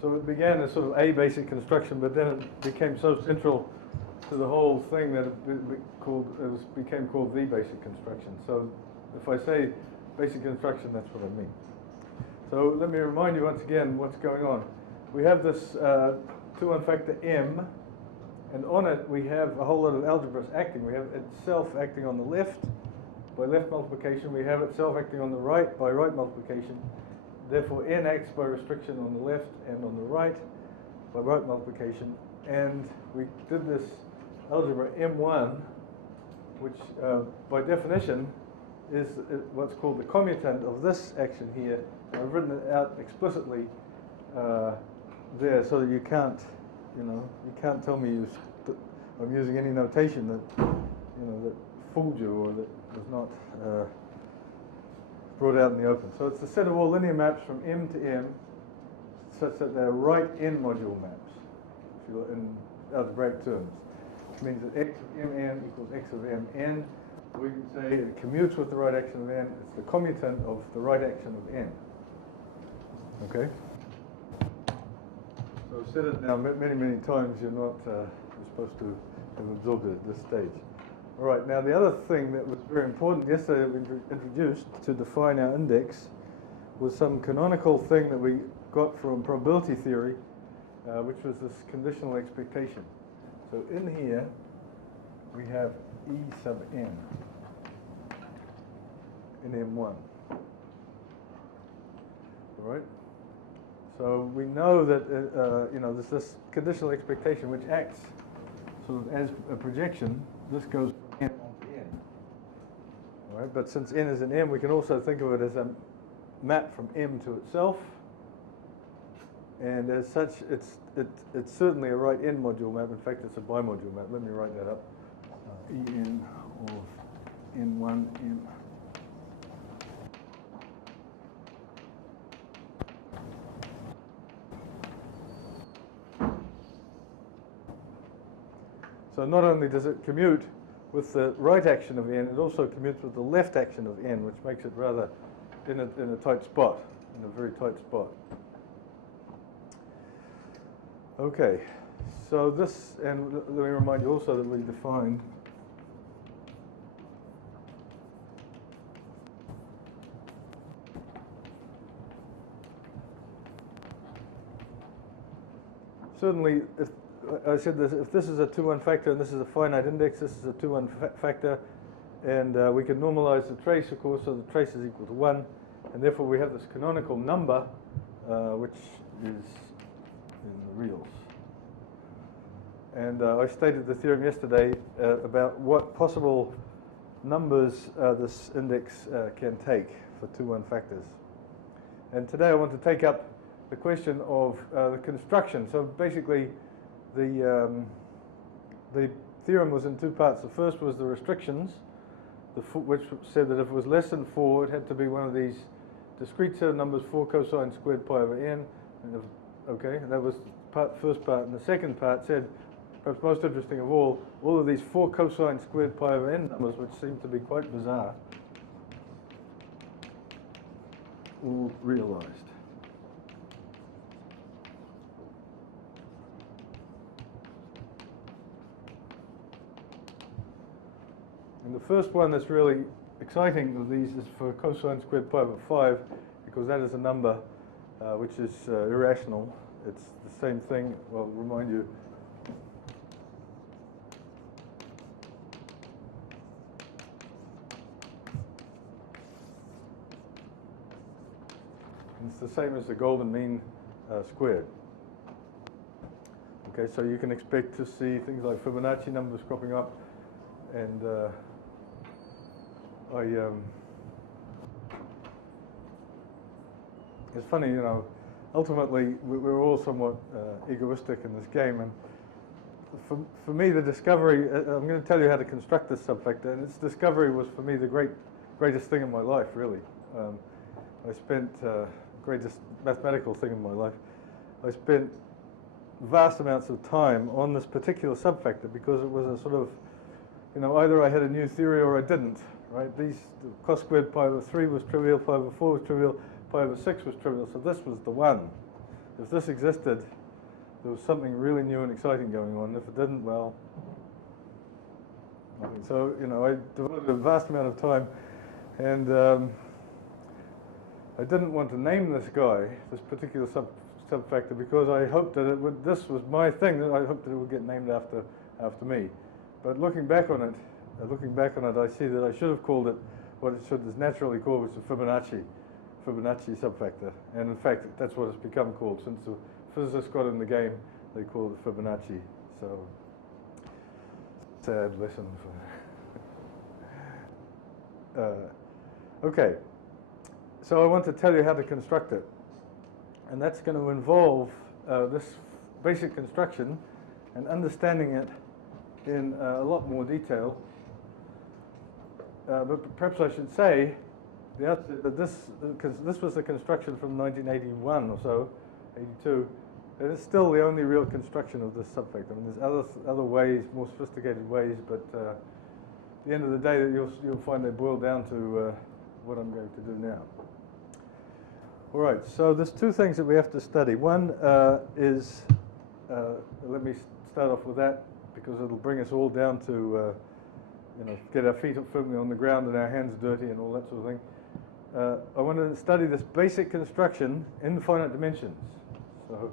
So it began as sort of a basic construction, but then it became so central to the whole thing that became called the basic construction. So if I say basic construction, that's what I mean. So let me remind you once again what's going on. We have this 2-1 factor m, and on it we have a whole lot of algebras acting. We have itself acting on the left by left multiplication. We have itself acting on the right by right multiplication. Therefore, n acts by restriction on the left and on the right by right multiplication. And we did this algebra M1, which by definition is what's called the commutant of this action here. I've written it out explicitly there so that you can't tell me I'm using any notation that fooled you or that was not brought out in the open. So it's the set of all linear maps from M to M such that they're right n module maps, if you look in algebraic terms, which means that x of mn equals x of mn. We can say it commutes with the right action of n. It's the commutant of the right action of n. Okay? So I've said it now many, many times. You're supposed to have absorbed it at this stage. All right, now the other thing that was very important yesterday that we introduced to define our index was some canonical thing that we got from probability theory, which was this conditional expectation. So in here, we have E sub n in M1. All right? So we know that there's this conditional expectation which acts sort of as a projection. This goes from n onto n. All right? But since n is an m, we can also think of it as a map from m to itself. And as such, it's certainly a right n module map. In fact, it's a bimodule map. Let me write that up. En of n1 m. So not only does it commute with the right action of n, it also commutes with the left action of n, which makes it rather in a tight spot, in a very tight spot. Okay, so this, and let me remind you also that we defined certainly, if I said this, if this is a 2-1 factor and this is a finite index, this is a 2-1 factor, and we can normalize the trace, of course, so the trace is equal to 1, and therefore we have this canonical number, which is in the reals. And I stated the theorem yesterday about what possible numbers this index can take for 2-1 factors. And today I want to take up the question of the construction. So basically, the theorem was in two parts. The first was the restrictions, which said that if it was less than 4, it had to be one of these discrete set of numbers, 4 cosine squared pi over n. And and that was the first part. And the second part said, perhaps most interesting of all of these 4 cosine squared pi over n numbers, which seem to be quite bizarre, all realized. And the first one that's really exciting of these is for cosine squared pi over 5, because that is a number which is irrational. It's the same thing, well, I'll remind you. It's the same as the golden mean squared. Okay, so you can expect to see things like Fibonacci numbers cropping up, and it's funny, ultimately we're all somewhat egoistic in this game, and for me the discovery, I'm going to tell you how to construct this subfactor, and its discovery was for me the greatest thing in my life, really. I spent, greatest mathematical thing in my life, I spent vast amounts of time on this particular subfactor because it was a sort of, either I had a new theory or I didn't, right? These cos squared pi over 3 was trivial, pi over 4 was trivial, pi over 6 was trivial, so this was the one. If this existed, there was something really new and exciting going on. If it didn't, well, nothing. So, you know, I devoted a vast amount of time, and I didn't want to name this guy, this particular subfactor, because I hoped that it would, this was my thing, that I hoped that it would get named after me. But looking back on it, I see that I should have called it what it should is naturally called, which is Fibonacci subfactor. And in fact, that's what it's become called. Since the physicists got in the game, they call it Fibonacci. So, sad lesson. Okay, so I want to tell you how to construct it. And that's going to involve this basic construction and understanding it in a lot more detail. But perhaps I should say that this was a construction from 1981 or so, 82. And it's still the only real construction of this subfactor. I mean, there's other ways, more sophisticated ways, but at the end of the day, you'll find they boil down to what I'm going to do now. All right, so there's two things that we have to study. One is, let me start off with that, because it'll bring us all down to, you know, get our feet firmly on the ground and our hands dirty and all that sort of thing. I want to study this basic construction in the finite dimensions. So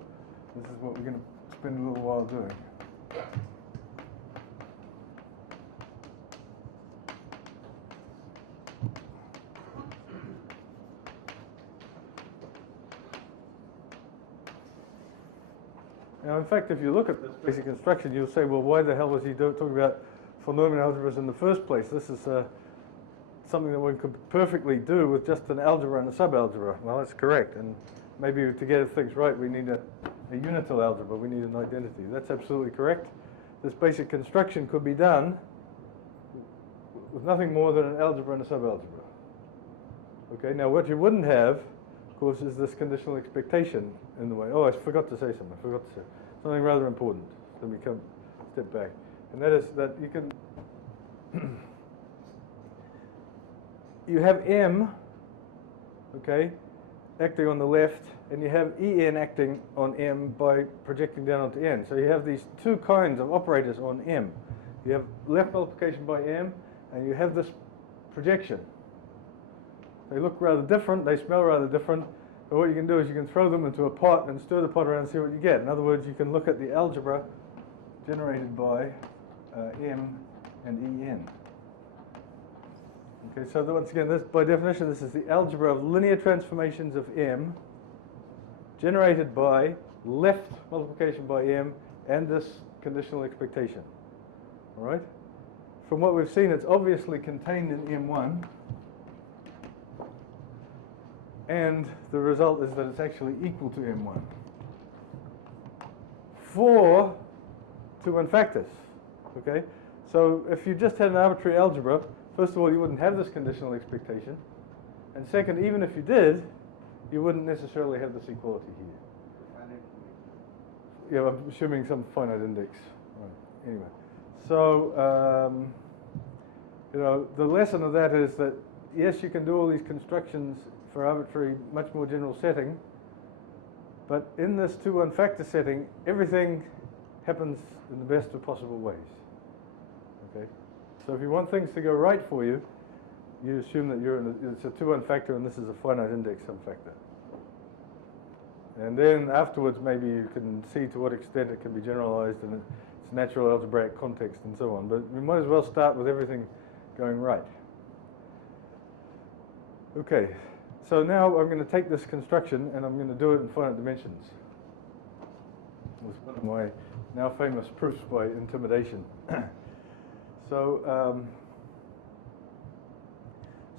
this is what we're going to spend a little while doing. Now, in fact, if you look at this basic construction, you'll say, well, why the hell was he talking about Von-Neumann algebras in the first place? This is something that one could perfectly do with just an algebra and a subalgebra. Well, that's correct. And maybe to get things right, we need a unital algebra. We need an identity. That's absolutely correct. This basic construction could be done with nothing more than an algebra and a subalgebra. Okay, now what you wouldn't have, of course, is this conditional expectation in the way. Oh, I forgot to say something. I forgot to say something rather important. Let me step back. And that is that you can, you have M, okay, acting on the left, and you have En acting on M by projecting down onto N. So you have these two kinds of operators on M. You have left multiplication by M, and you have this projection. They look rather different, they smell rather different, but what you can do is you can throw them into a pot and stir the pot around and see what you get. In other words, you can look at the algebra generated by M and En. Okay, so once again, this, by definition, this is the algebra of linear transformations of M generated by left multiplication by M and this conditional expectation. All right? From what we've seen, it's obviously contained in M1. And the result is that it's actually equal to M1 for 2 1-factors. Okay? So if you just had an arbitrary algebra, first of all, you wouldn't have this conditional expectation. And second, even if you did, you wouldn't necessarily have this equality here. Yeah, I'm assuming some finite index. Right. Anyway, so you know, the lesson of that is that yes, you can do all these constructions for arbitrary, much more general setting, but in this 2 1-factor setting, everything happens in the best of possible ways. Okay, so if you want things to go right for you, you assume that you're in it's a 2 1-factor and this is a finite index subfactor. And then afterwards, maybe you can see to what extent it can be generalized in its natural algebraic context and so on. But we might as well start with everything going right. Okay, so now I'm going to take this construction and I'm going to do it in finite dimensions. It's one of my now famous proofs by intimidation. So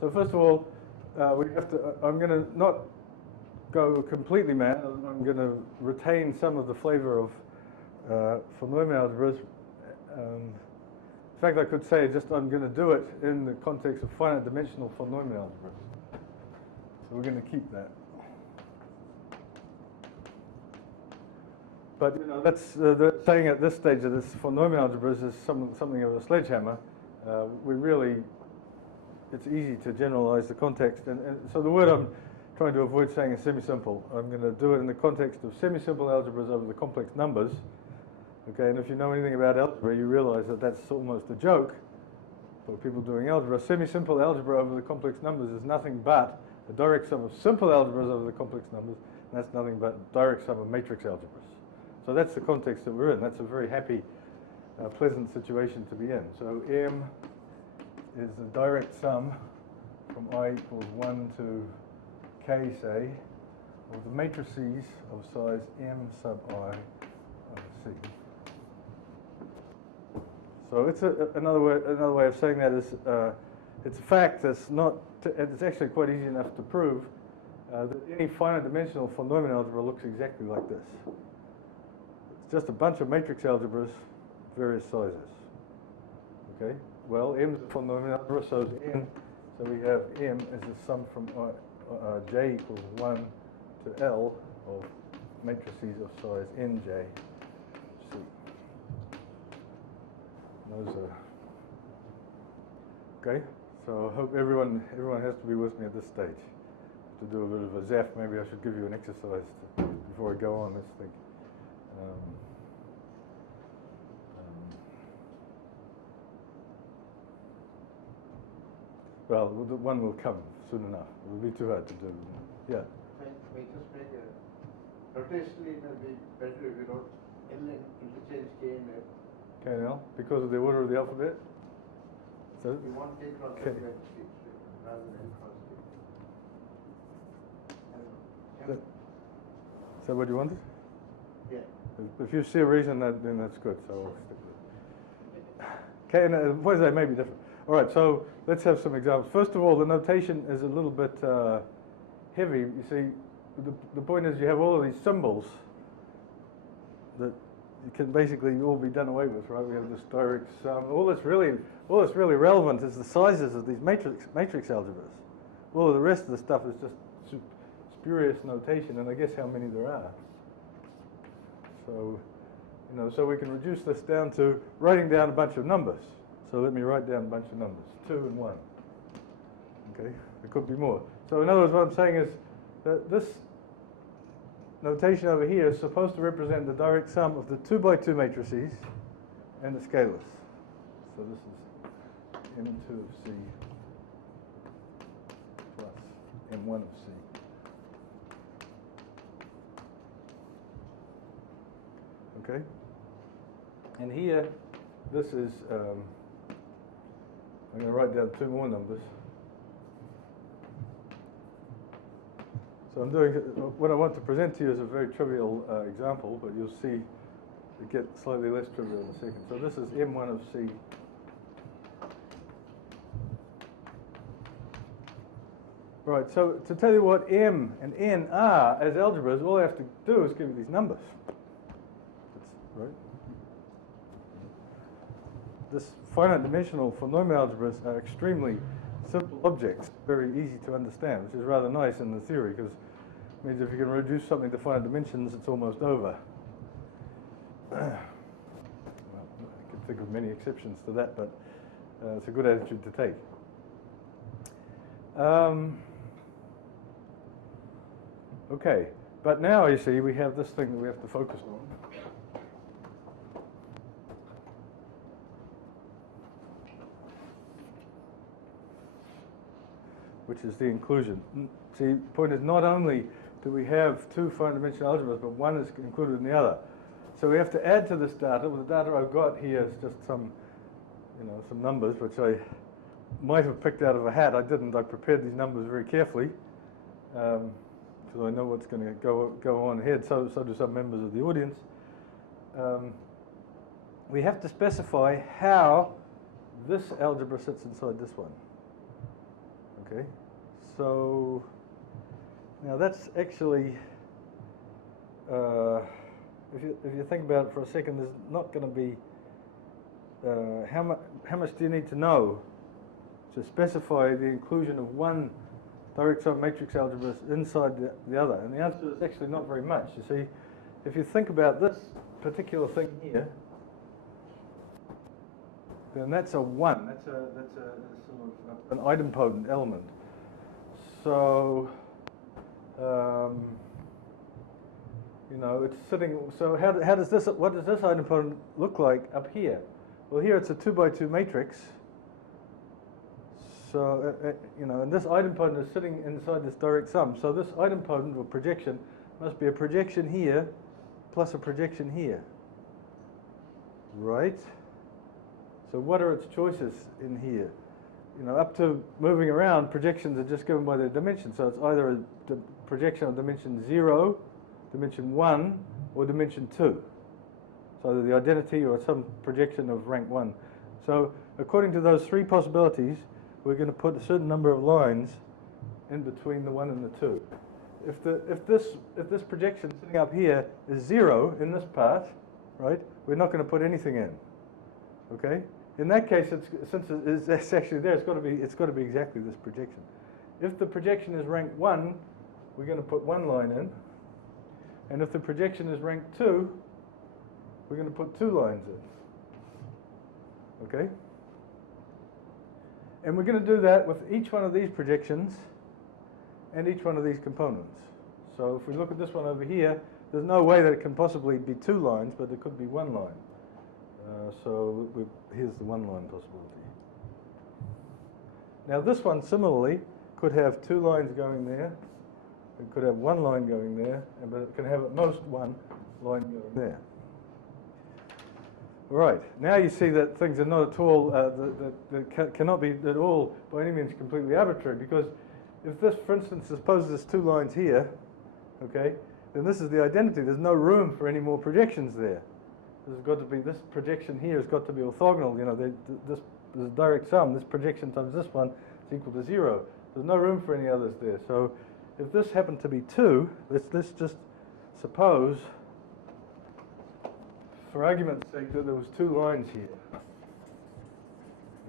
first of all, we have to. I'm going to not go completely mad. I'm going to retain some of the flavor of Von-Neumann algebras. In fact, I could say just I'm going to do it in the context of finite-dimensional Von-Neumann algebras. So we're going to keep that. But you know, that's saying at this stage that this Von-Neumann algebras is something of a sledgehammer. We really, it's easy to generalize the context, and so the word I'm trying to avoid saying a semi-simple. I'm going to do it in the context of semi-simple algebras over the complex numbers. Okay, and if you know anything about algebra, you realize that that's almost a joke for people doing algebra. Semi-simple algebra over the complex numbers is nothing but the direct sum of simple algebras over the complex numbers, and that's nothing but direct sum of matrix algebras. So that's the context that we're in. That's a very happy, pleasant situation to be in. So M is the direct sum from I equals 1 to K, say, of the matrices of size M sub I over C. So it's another way of saying that is it's a fact that's not. It's actually quite easy enough to prove that any finite dimensional von Neumann algebra looks exactly like this. It's just a bunch of matrix algebras, various sizes. Okay. Well, M is a von Neumann algebra, so is N. So we have M as the sum from J equals 1 to L of matrices of size Nj C. Those are okay. So I hope everyone has to be with me at this stage. To do a bit of a zap, maybe I should give you an exercise before I go on. Let's think. Well, the one will come soon enough. It will be too hard to do. Yeah. We just make a rotationally, it will be better if you wrote L and interchange K and L. K and L, because of the order of the alphabet? So you want K cross L rather than L cross K. Is that what you wanted? Yeah. If you see a reason, then that's good. So I'll stick with it. K and L, what is that? May be different. All right, so let's have some examples. First of all, the notation is a little bit heavy. You see, the point is you have all of these symbols that you can basically all be done away with, right? We have this direct sum. All that's really relevant is the sizes of these matrix algebras. All of the rest of the stuff is just spurious notation, and I guess how many there are. So, so we can reduce this down to writing down a bunch of numbers. So let me write down a bunch of numbers, 2 and 1. Okay, there could be more. So in other words, what I'm saying is that this notation over here is supposed to represent the direct sum of the 2 by 2 matrices and the scalars. So this is M2 of C plus M1 of C. Okay, and here this is. I'm going to write down 2 more numbers. So I'm doing what I want to present to you is a very trivial example, but you'll see it get slightly less trivial in a second. So this is M1 of C. Right, so to tell you what M and N are as algebras, all I have to do is give you these numbers. That's right. This finite dimensional von Neumann algebras are extremely simple objects, very easy to understand, which is rather nice in the theory, because it means if you can reduce something to finite dimensions, it's almost over. Well, I can think of many exceptions to that, but it's a good attitude to take. Okay, but now you see we have this thing that we have to focus on. Which is the inclusion. See, the point is not only do we have 2 finite dimensional algebras, but one is included in the other. So we have to add to this data. Well, the data I've got here is just some numbers which I might have picked out of a hat. I didn't. I prepared these numbers very carefully because I know what's going to go on ahead. So do some members of the audience. We have to specify how this algebra sits inside this one. Okay, so now that's actually, if you think about it for a second, there's not going to be, how much do you need to know to specify the inclusion of one direct sum matrix algebra inside the other? And the answer is actually not very much. You see, if you think about this particular thing here, then that's a 1. That's a sort of an idempotent element. So You know, it's sitting. So how does this? What does this idempotent look like up here? Well, here it's a 2 by 2 matrix. So you know, and this idempotent is sitting inside this direct sum. So this idempotent or projection must be a projection here plus a projection here, right? So what are its choices in here? You know, up to moving around, projections are just given by their dimension. So it's either a projection of dimension 0, dimension 1, or dimension 2. So either the identity or some projection of rank 1. So according to those three possibilities, we're going to put a certain number of lines in between the 1 and the 2. If this projection sitting up here is 0 in this part, right, we're not going to put anything in. Okay? In that case, since it's actually there, it's got to be exactly this projection. If the projection is rank 1, we're going to put one line in. And if the projection is rank 2, we're going to put 2 lines in. Okay? And we're going to do that with each one of these projections and each one of these components. So if we look at this one over here, there's no way that it can possibly be 2 lines, but it could be 1 line. So here's the 1 line possibility. Now this one similarly could have 2 lines going there. It could have 1 line going there, but it can have at most 1 line going there. All right, now you see that things are not at all, that cannot be at all by any means completely arbitrary, because if this, for instance, suppose there's 2 lines here, okay, then this is the identity. There's no room for any more projections there. There's got to be, this projection here has got to be orthogonal. You know, this is direct sum. This projection times this one is equal to 0. There's no room for any others there. So if this happened to be 2, let's just suppose, for argument's sake, that there was 2 lines here.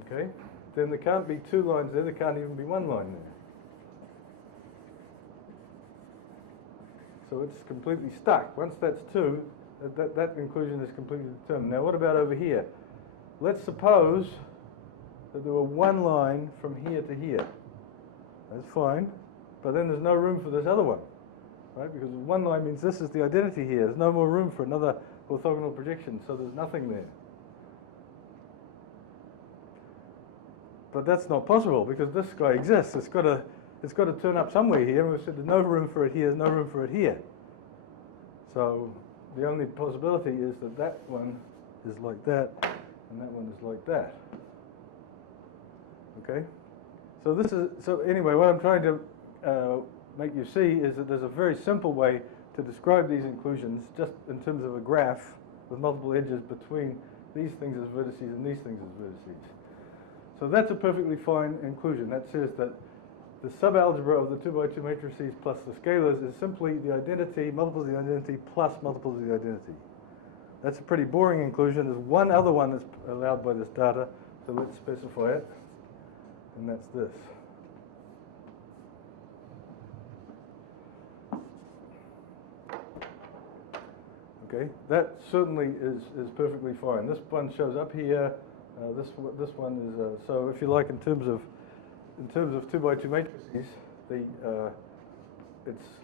Okay? Then there can't be 2 lines there. There can't even be 1 line there. So it's completely stuck. Once that's 2, that inclusion is completely determined. Now what about over here? Let's suppose that there were 1 line from here to here. That's fine. But then there's no room for this other one, right? Because 1 line means this is the identity here. There's no more room for another orthogonal projection, so there's nothing there. But that's not possible because this guy exists. It's got to turn up somewhere here, and we've said there's no room for it here, there's no room for it here. So the only possibility is that that one is like that, and that one is like that. Okay? So anyway, what I'm trying to make you see is that there's a very simple way to describe these inclusions just in terms of a graph with multiple edges between these things as vertices and these things as vertices. So that's a perfectly fine inclusion. That says that the subalgebra of the 2 by 2 matrices plus the scalars is simply the identity, multiples of the identity, plus multiples of the identity. That's a pretty boring inclusion. There's one other one that's allowed by this data, so let's specify it, and that's this. Okay, that certainly is perfectly fine. This one shows up here. This one is so if you like in terms of 2 by 2 matrices, it's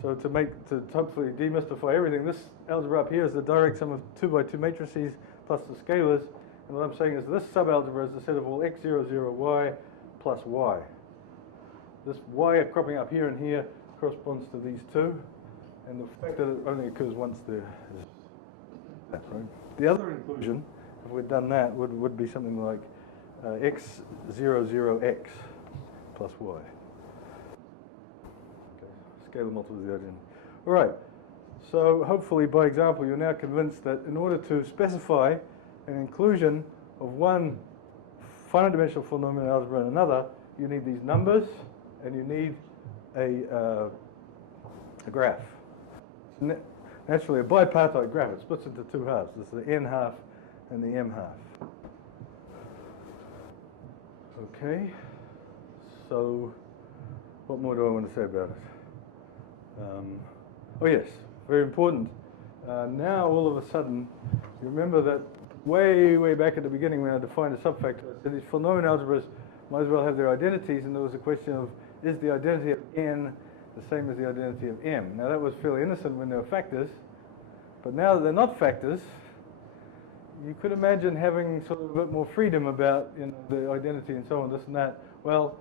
so to hopefully demystify everything. This algebra up here is the direct sum of 2 by 2 matrices plus the scalars, and what I'm saying is this subalgebra is the set of all x0, 0, y plus y. This y cropping up here and here corresponds to these 2, and the fact that it only occurs once there is that, right? The other inclusion, if we'd done that, would be something like x00, 0x plus y. Okay, scalar multiples of the identity. All right, so hopefully by example you're now convinced that in order to specify an inclusion of one finite dimensional full nominal algebra and another, you need these numbers and you need a graph. Naturally, a bipartite graph, it splits into 2 halves. This is the n half and the m half. Okay, so what more do I want to say about it? Oh yes, very important. Now all of a sudden, you remember that way back at the beginning when I defined a subfactor, I said these full nominal algebras might as well have their identities, and there was a question of, is the identity of n the same as the identity of m? Now that was fairly innocent when they were factors, but now that they're not factors, you could imagine having sort of a bit more freedom about, you know, the identity and so on, this and that. Well,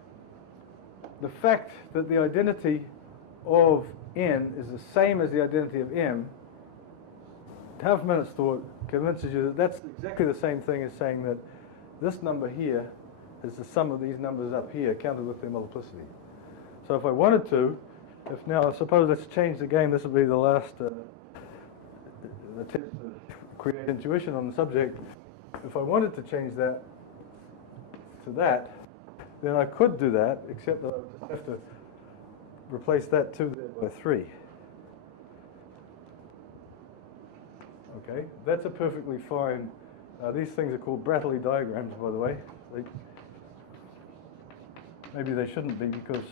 the fact that the identity of n is the same as the identity of m, half a minute's thought convinces you that that's exactly the same thing as saying that this number here is the sum of these numbers up here counted with their multiplicity. So if I wanted to, if now, suppose let's change the game, this will be the last attempt to create intuition on the subject. If I wanted to change that to that, then I could do that, except that I would just have to replace that 2 there by 3. Okay, that's a perfectly fine, these things are called Brattley diagrams, by the way. Maybe they shouldn't be, because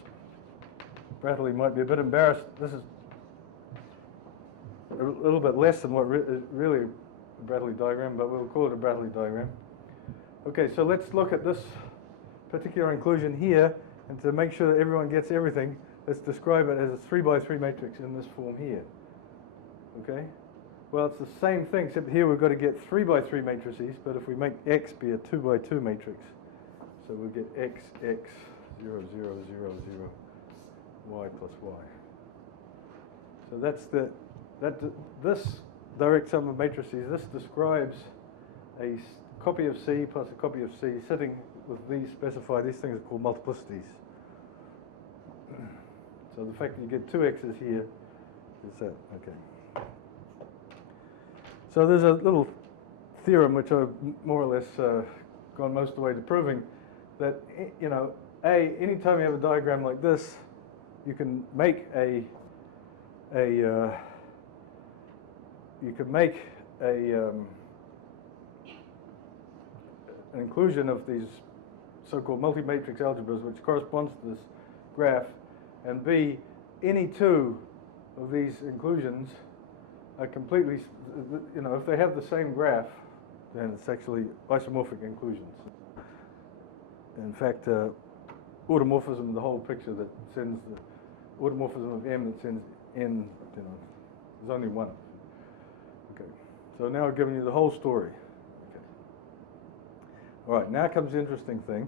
Brattley might be a bit embarrassed. This is a little bit less than what is really a Brattley diagram, but we'll call it a Brattley diagram. Okay, so let's look at this particular inclusion here, and to make sure that everyone gets everything, let's describe it as a 3 by 3 matrix in this form here. Okay? Well, it's the same thing, except here we've got to get 3 by 3 matrices, but if we make X be a 2 by 2 matrix, so we'll get X, 0, 0, 0, 0, Y plus Y. So that's this direct sum of matrices, this describes a copy of C plus a copy of C sitting with these specified, these things are called multiplicities. So the fact that you get 2 X's here is that, okay. So there's a little theorem which I've more or less gone most of the way to proving that, you know, anytime you have a diagram like this, you can make an inclusion of these so-called multi-matrix algebras which corresponds to this graph, and B, any 2 of these inclusions are completely, you know, if they have the same graph, then it's actually isomorphic inclusions. In fact, automorphism, the whole picture that sends the automorphism of M that sends N, you know, there's only one. Okay, so now I've given you the whole story. Okay. All right, now comes the interesting thing.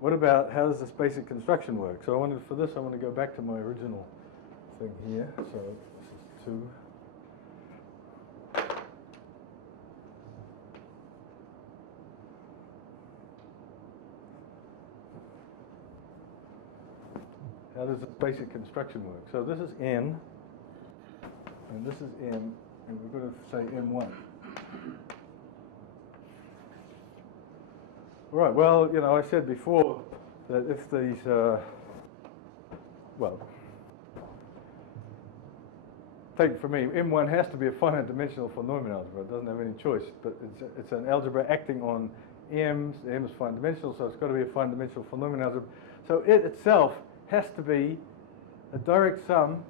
What about, how does this basic construction work? So for this, I want to go back to my original thing here. So this is 2. How does this basic construction work? So this is N, and this is M, and we're going to say M1. All right, well, you know, I said before that if these, well, take for me, M1 has to be a finite dimensional for Neumann algebra. It doesn't have any choice, but it's an algebra acting on M's. M is finite dimensional, so it's got to be a finite dimensional for Neumann algebra. So it itself has to be a direct sum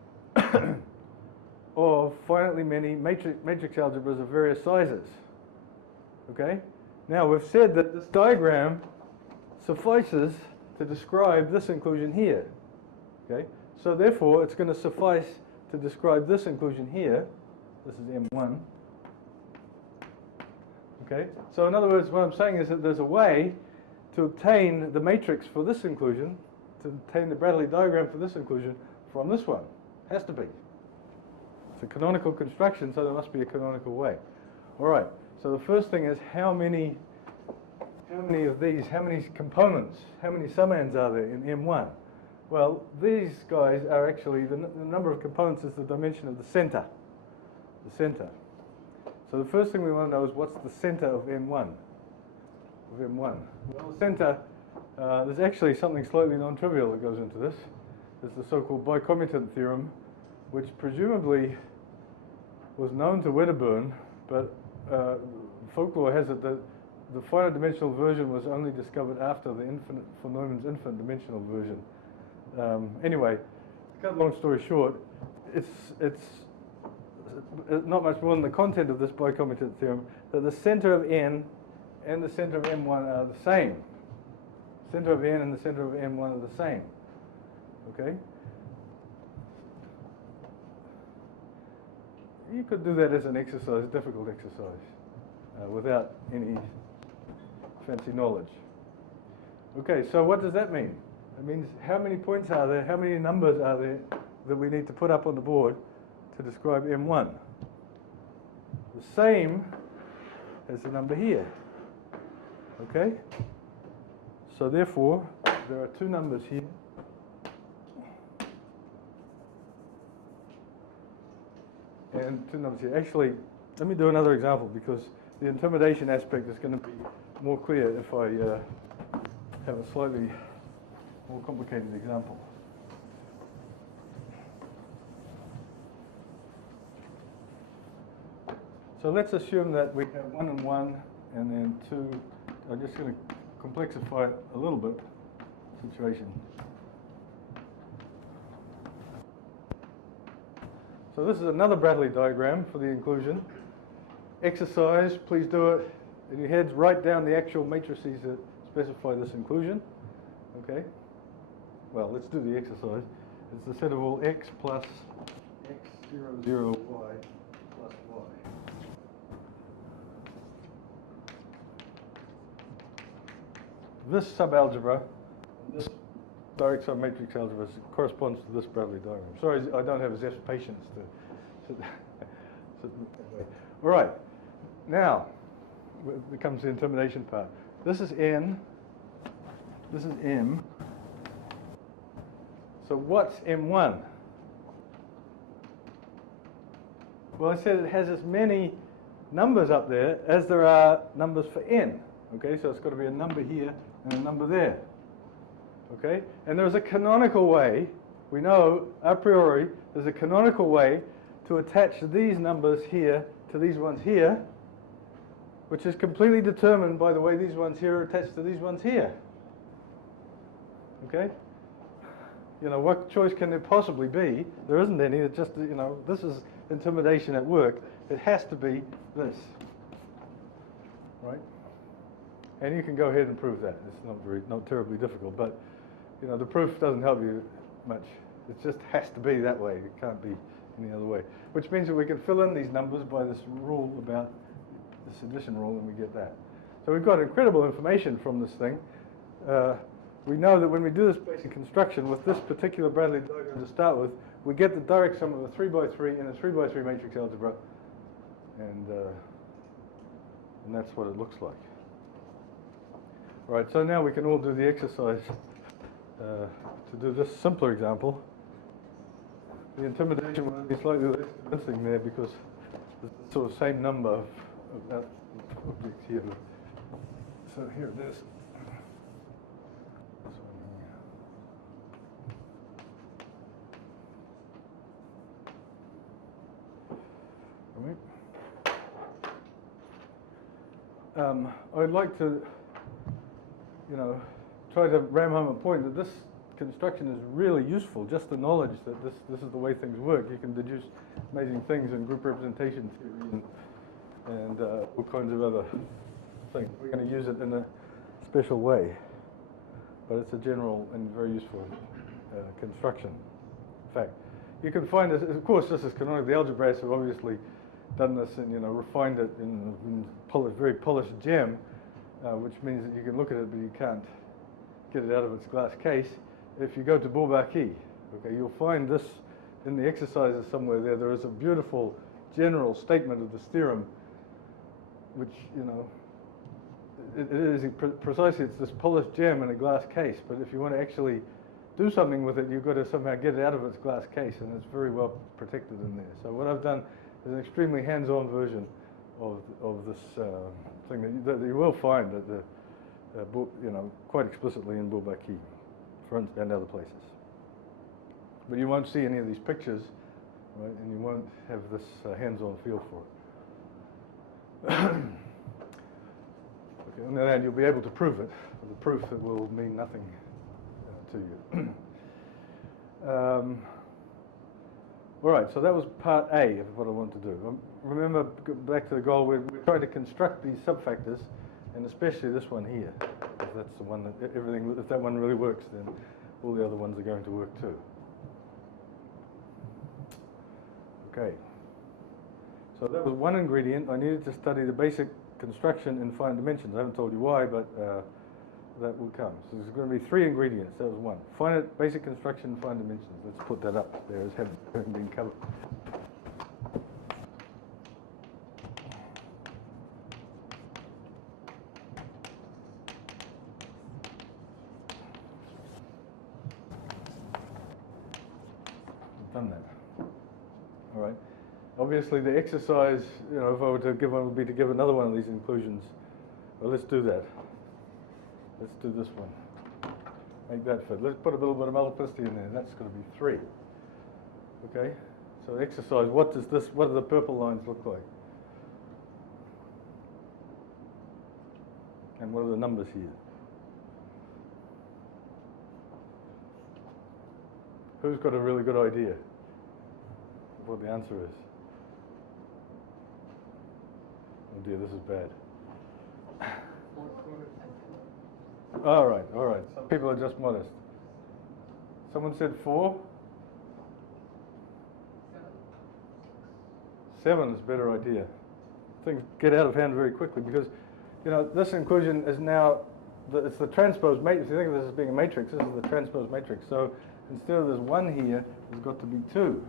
of finitely many matrix algebras of various sizes. Okay? Now we've said that this diagram suffices to describe this inclusion here. Okay? So therefore it's going to suffice to describe this inclusion here. This is M1. Okay? So in other words, what I'm saying is that there's a way to obtain the matrix for this inclusion, to obtain the Brattley diagram for this inclusion from this one. Has to be. It's a canonical construction, so there must be a canonical way. All right. So the first thing is how many of these, how many components, how many summands are there in M1? Well, these guys are actually, the number of components is the dimension of the center. The center. So the first thing we want to know is what's the center of M1? Of M1. Well, the center, there's actually something slightly non-trivial that goes into this. It's the so-called bicommutant theorem, which presumably was known to Wedderburn, but folklore has it that the finite dimensional version was only discovered after the von Neumann's infinite dimensional version. Anyway, to cut a long story short, it's not much more than the content of this bicommutative theorem, that the center of n and the center of M1 are the same. Center of n and the center of M1 are the same. Okay? You could do that as an exercise, a difficult exercise, without any fancy knowledge. Okay, so what does that mean? It means how many points are there, how many numbers are there that we need to put up on the board to describe M1? The same as the number here. Okay? So therefore, there are two numbers here. And two numbers here. Actually, let me do another example because the intimidation aspect is going to be more clear if I have a slightly more complicated example. So let's assume that we have 1 and 1 and then 2. I'm just going to complexify it a little bit, situation. So this is another Bradley diagram for the inclusion. Exercise, please do it in your heads. Write down the actual matrices that specify this inclusion. Okay? Well, let's do the exercise. It's the set of all x plus x, 0, 0, y plus y. This subalgebra, this direct submatrix algebra corresponds to this Bradley diagram. Sorry, I don't have Zeph's patience to sit. All right, now comes the intimidation part. This is n, this is m. So what's M1? Well, I said it has as many numbers up there as there are numbers for n. Okay, so it's got to be a number here and a number there. Okay, and there's a canonical way, we know a priori, there's a canonical way to attach these numbers here to these ones here, which is completely determined by the way these ones here are attached to these ones here. Okay? You know, what choice can there possibly be? There isn't any. It's just, you know, this is intimidation at work. It has to be this. Right? And you can go ahead and prove that. It's not terribly difficult, but, you know, the proof doesn't help you much. It just has to be that way. It can't be any other way. Which means that we can fill in these numbers by this rule about this addition rule, and we get that. So we've got incredible information from this thing. We know that when we do this basic construction with this particular Bradley diagram to start with, we get the direct sum of a 3x3 and a 3x3 matrix algebra, and that's what it looks like. All right, so now we can all do the exercise to do this simpler example. The intimidation will be slightly less convincing there because there's the sort of same number of objects here. So here it is. I'd like to, you know, try to ram home a point that this construction is really useful. Just the knowledge that this is the way things work. You can deduce amazing things in group representation theory and all kinds of other things. We're going to use it in a special way, but it's a general and very useful construction. In fact, you can find this. Of course, this is canonical. The Algebras have obviously done this and, you know, refined it in very polished gem, which means that you can look at it, but you can't get it out of its glass case. If you go to Bourbaki, okay, you'll find this in the exercises somewhere there. There is a beautiful general statement of this theorem, which, you know, it is precisely, it's this polished gem in a glass case, but if you want to actually do something with it, you've got to somehow get it out of its glass case, and it's very well protected in there. So what I've done is an extremely hands-on version of this thing that you will find at the you know, quite explicitly in Bourbaki and other places. But you won't see any of these pictures, right? And you won't have this hands-on feel for it. Okay, on the other hand, you'll be able to prove it. The proof that will mean nothing to you. All right, so that was part A of what I wanted to do. Remember, back to the goal, we're trying to construct these subfactors, and especially this one here. If that's the one that if that one really works, then all the other ones are going to work too. Okay. So that was one ingredient. I needed to study the basic construction in finite dimensions. I haven't told you why, but that will come. So there's going to be 3 ingredients. That was one. Finite basic construction in finite dimensions. Let's put that up there as having been covered. We've done that. All right. Obviously, the exercise, if I were to give one, would be to give another one of these inclusions. Well, let's do that. Let's do this one. Make that fit. Let's put a little bit of multiplicity in there. That's going to be 3. Okay? So exercise, what do the purple lines look like? And what are the numbers here? Who's got a really good idea of what the answer is? Oh dear, this is bad. All right. Some people are just modest. Someone said 4? 7 is a better idea. Things get out of hand very quickly because, this inclusion is now, it's the transpose matrix. If you think of this as being a matrix, this is the transpose matrix. So instead of this 1 here, there's got to be 2.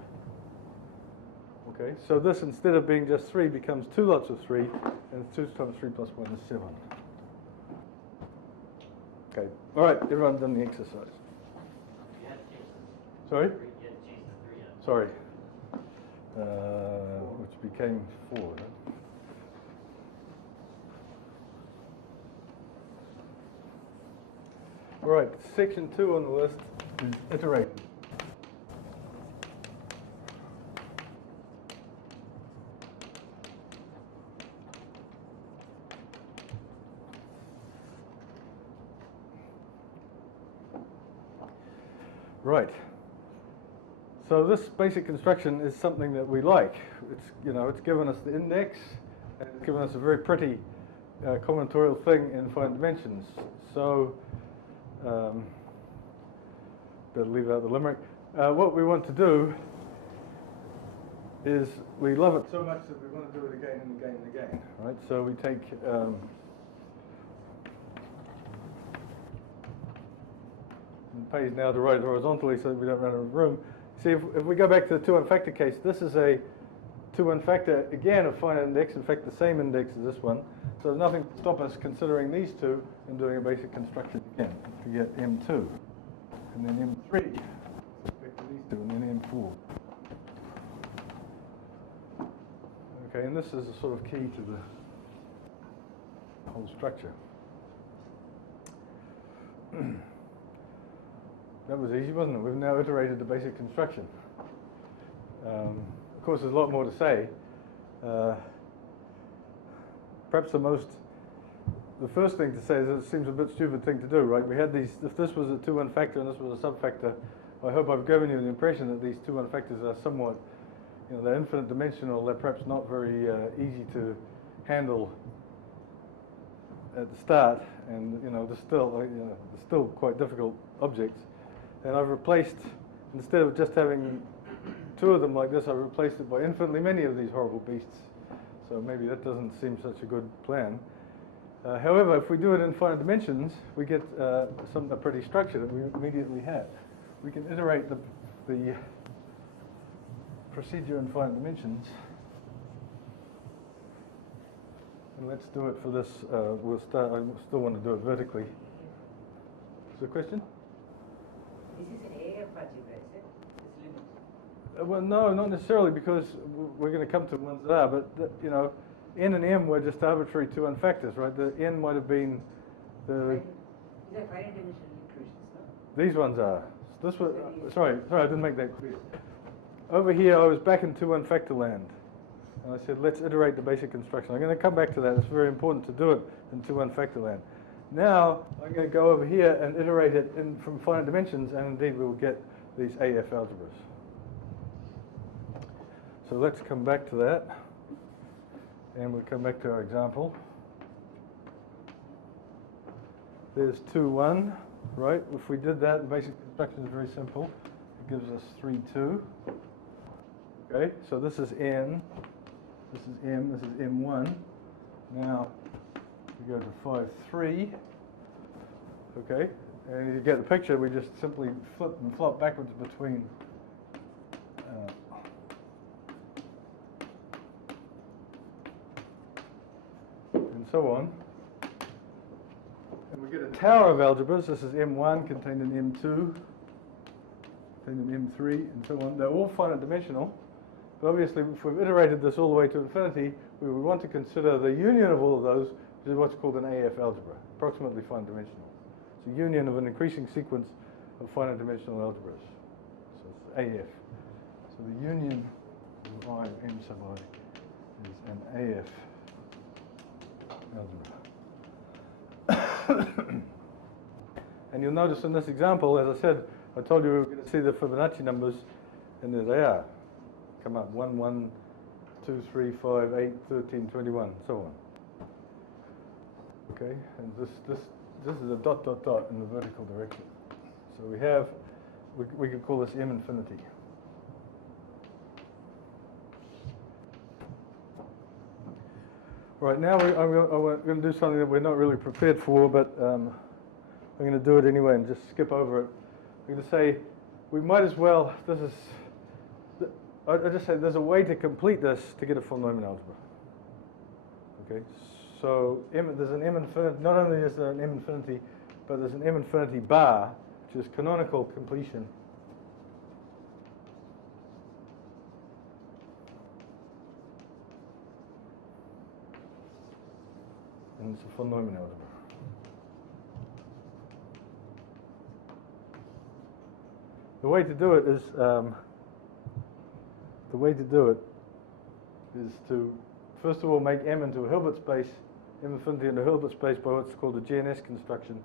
Okay, so this, instead of being just 3, becomes 2 lots of 3, and 2 times 3 plus 1 is 7. Okay, all right, everyone done the exercise. Sorry? Sorry. Which became 4. Right? All right, section 2 on the list is iterate. Right. So this basic construction is something that we like. It's given us the index, and it's given us a very pretty combinatorial thing in finite dimensions. So, better leave out the limerick. What we want to do is we love it so much that we want to do it again and again and again. Right. So we take. The page now to write it horizontally so that we don't run out of room. See, if we go back to the 2-1 factor case, this is a 2-1 factor, again, of finite index, in fact, the same index as this one. So there's nothing to stop us considering these two and doing a basic construction again to get M2. And then M3, back to these two, and then M4. Okay, and this is a sort of key to the whole structure. That was easy, wasn't it? We've now iterated the basic construction. Of course, there's a lot more to say. Perhaps the first thing to say is it seems a bit stupid thing to do, right? We had these, if this was a 2-1 factor and this was a subfactor, I hope I've given you the impression that these 2-1 factors are somewhat, they're infinite dimensional, they're perhaps not very easy to handle at the start, and they're still quite difficult objects. And I've replaced, instead of just having 2 of them like this, I've replaced it by infinitely many of these horrible beasts. So maybe that doesn't seem such a good plan. However, if we do it in finite dimensions, we get a pretty structure that we immediately have. We can iterate the procedure in finite dimensions. And let's do it for this. We'll start. I still want to do it vertically. Is there a question? This is an AF algebra, is it? This limit? Well, no, not necessarily, because we're going to come to ones that are. But n and m were just arbitrary 2-1 factors, right? The n might have been the. These are finite-dimensional equations, no? These ones are. This was. Sorry, I didn't make that clear. Over here, I was back in 2-1 factor land, and I said, let's iterate the basic construction. I'm going to come back to that. It's very important to do it in 2-1 factor land. Now, I'm going to go over here and iterate it from finite dimensions, and indeed we'll get these AF algebras. So let's come back to that, and we'll come back to our example. There's 2, 1, right? If we did that, the basic construction is very simple. It gives us 3, 2. Okay, so this is n, this is m, this is m1. Now, we go to 5, 3. Okay, and you get the picture. We just simply flip and flop backwards between and so on. And we get a tower of algebras. This is M1 contained in M2, contained in M3, and so on. They're all finite dimensional. But obviously, if we've iterated this all the way to infinity, we would want to consider the union of all of those, which is what's called an AF algebra, approximately finite dimensional. It's a union of an increasing sequence of finite dimensional algebras. So it's AF. So the union of I of M sub I is an AF algebra. And you'll notice in this example, as I said, I told you we were going to see the Fibonacci numbers, and there they are. Come up 1, 1, 2, 3, 5, 8, 13, 21, so on. Okay, and this is a dot, dot, dot in the vertical direction. So we have, we could call this M infinity. Right, now I'm going to do something that we're not really prepared for, but I'm going to do it anyway and just skip over it. I'm going to say, we might as well, I just said there's a way to complete this to get a full Neumann algebra. Okay, so there's an M infinity, not only is there an M infinity, but there's an M infinity bar, which is canonical completion. And it's a full Neumann algebra. The way to do it is to first of all make M into a Hilbert space, M infinity into a Hilbert space by what's called the GNS construction,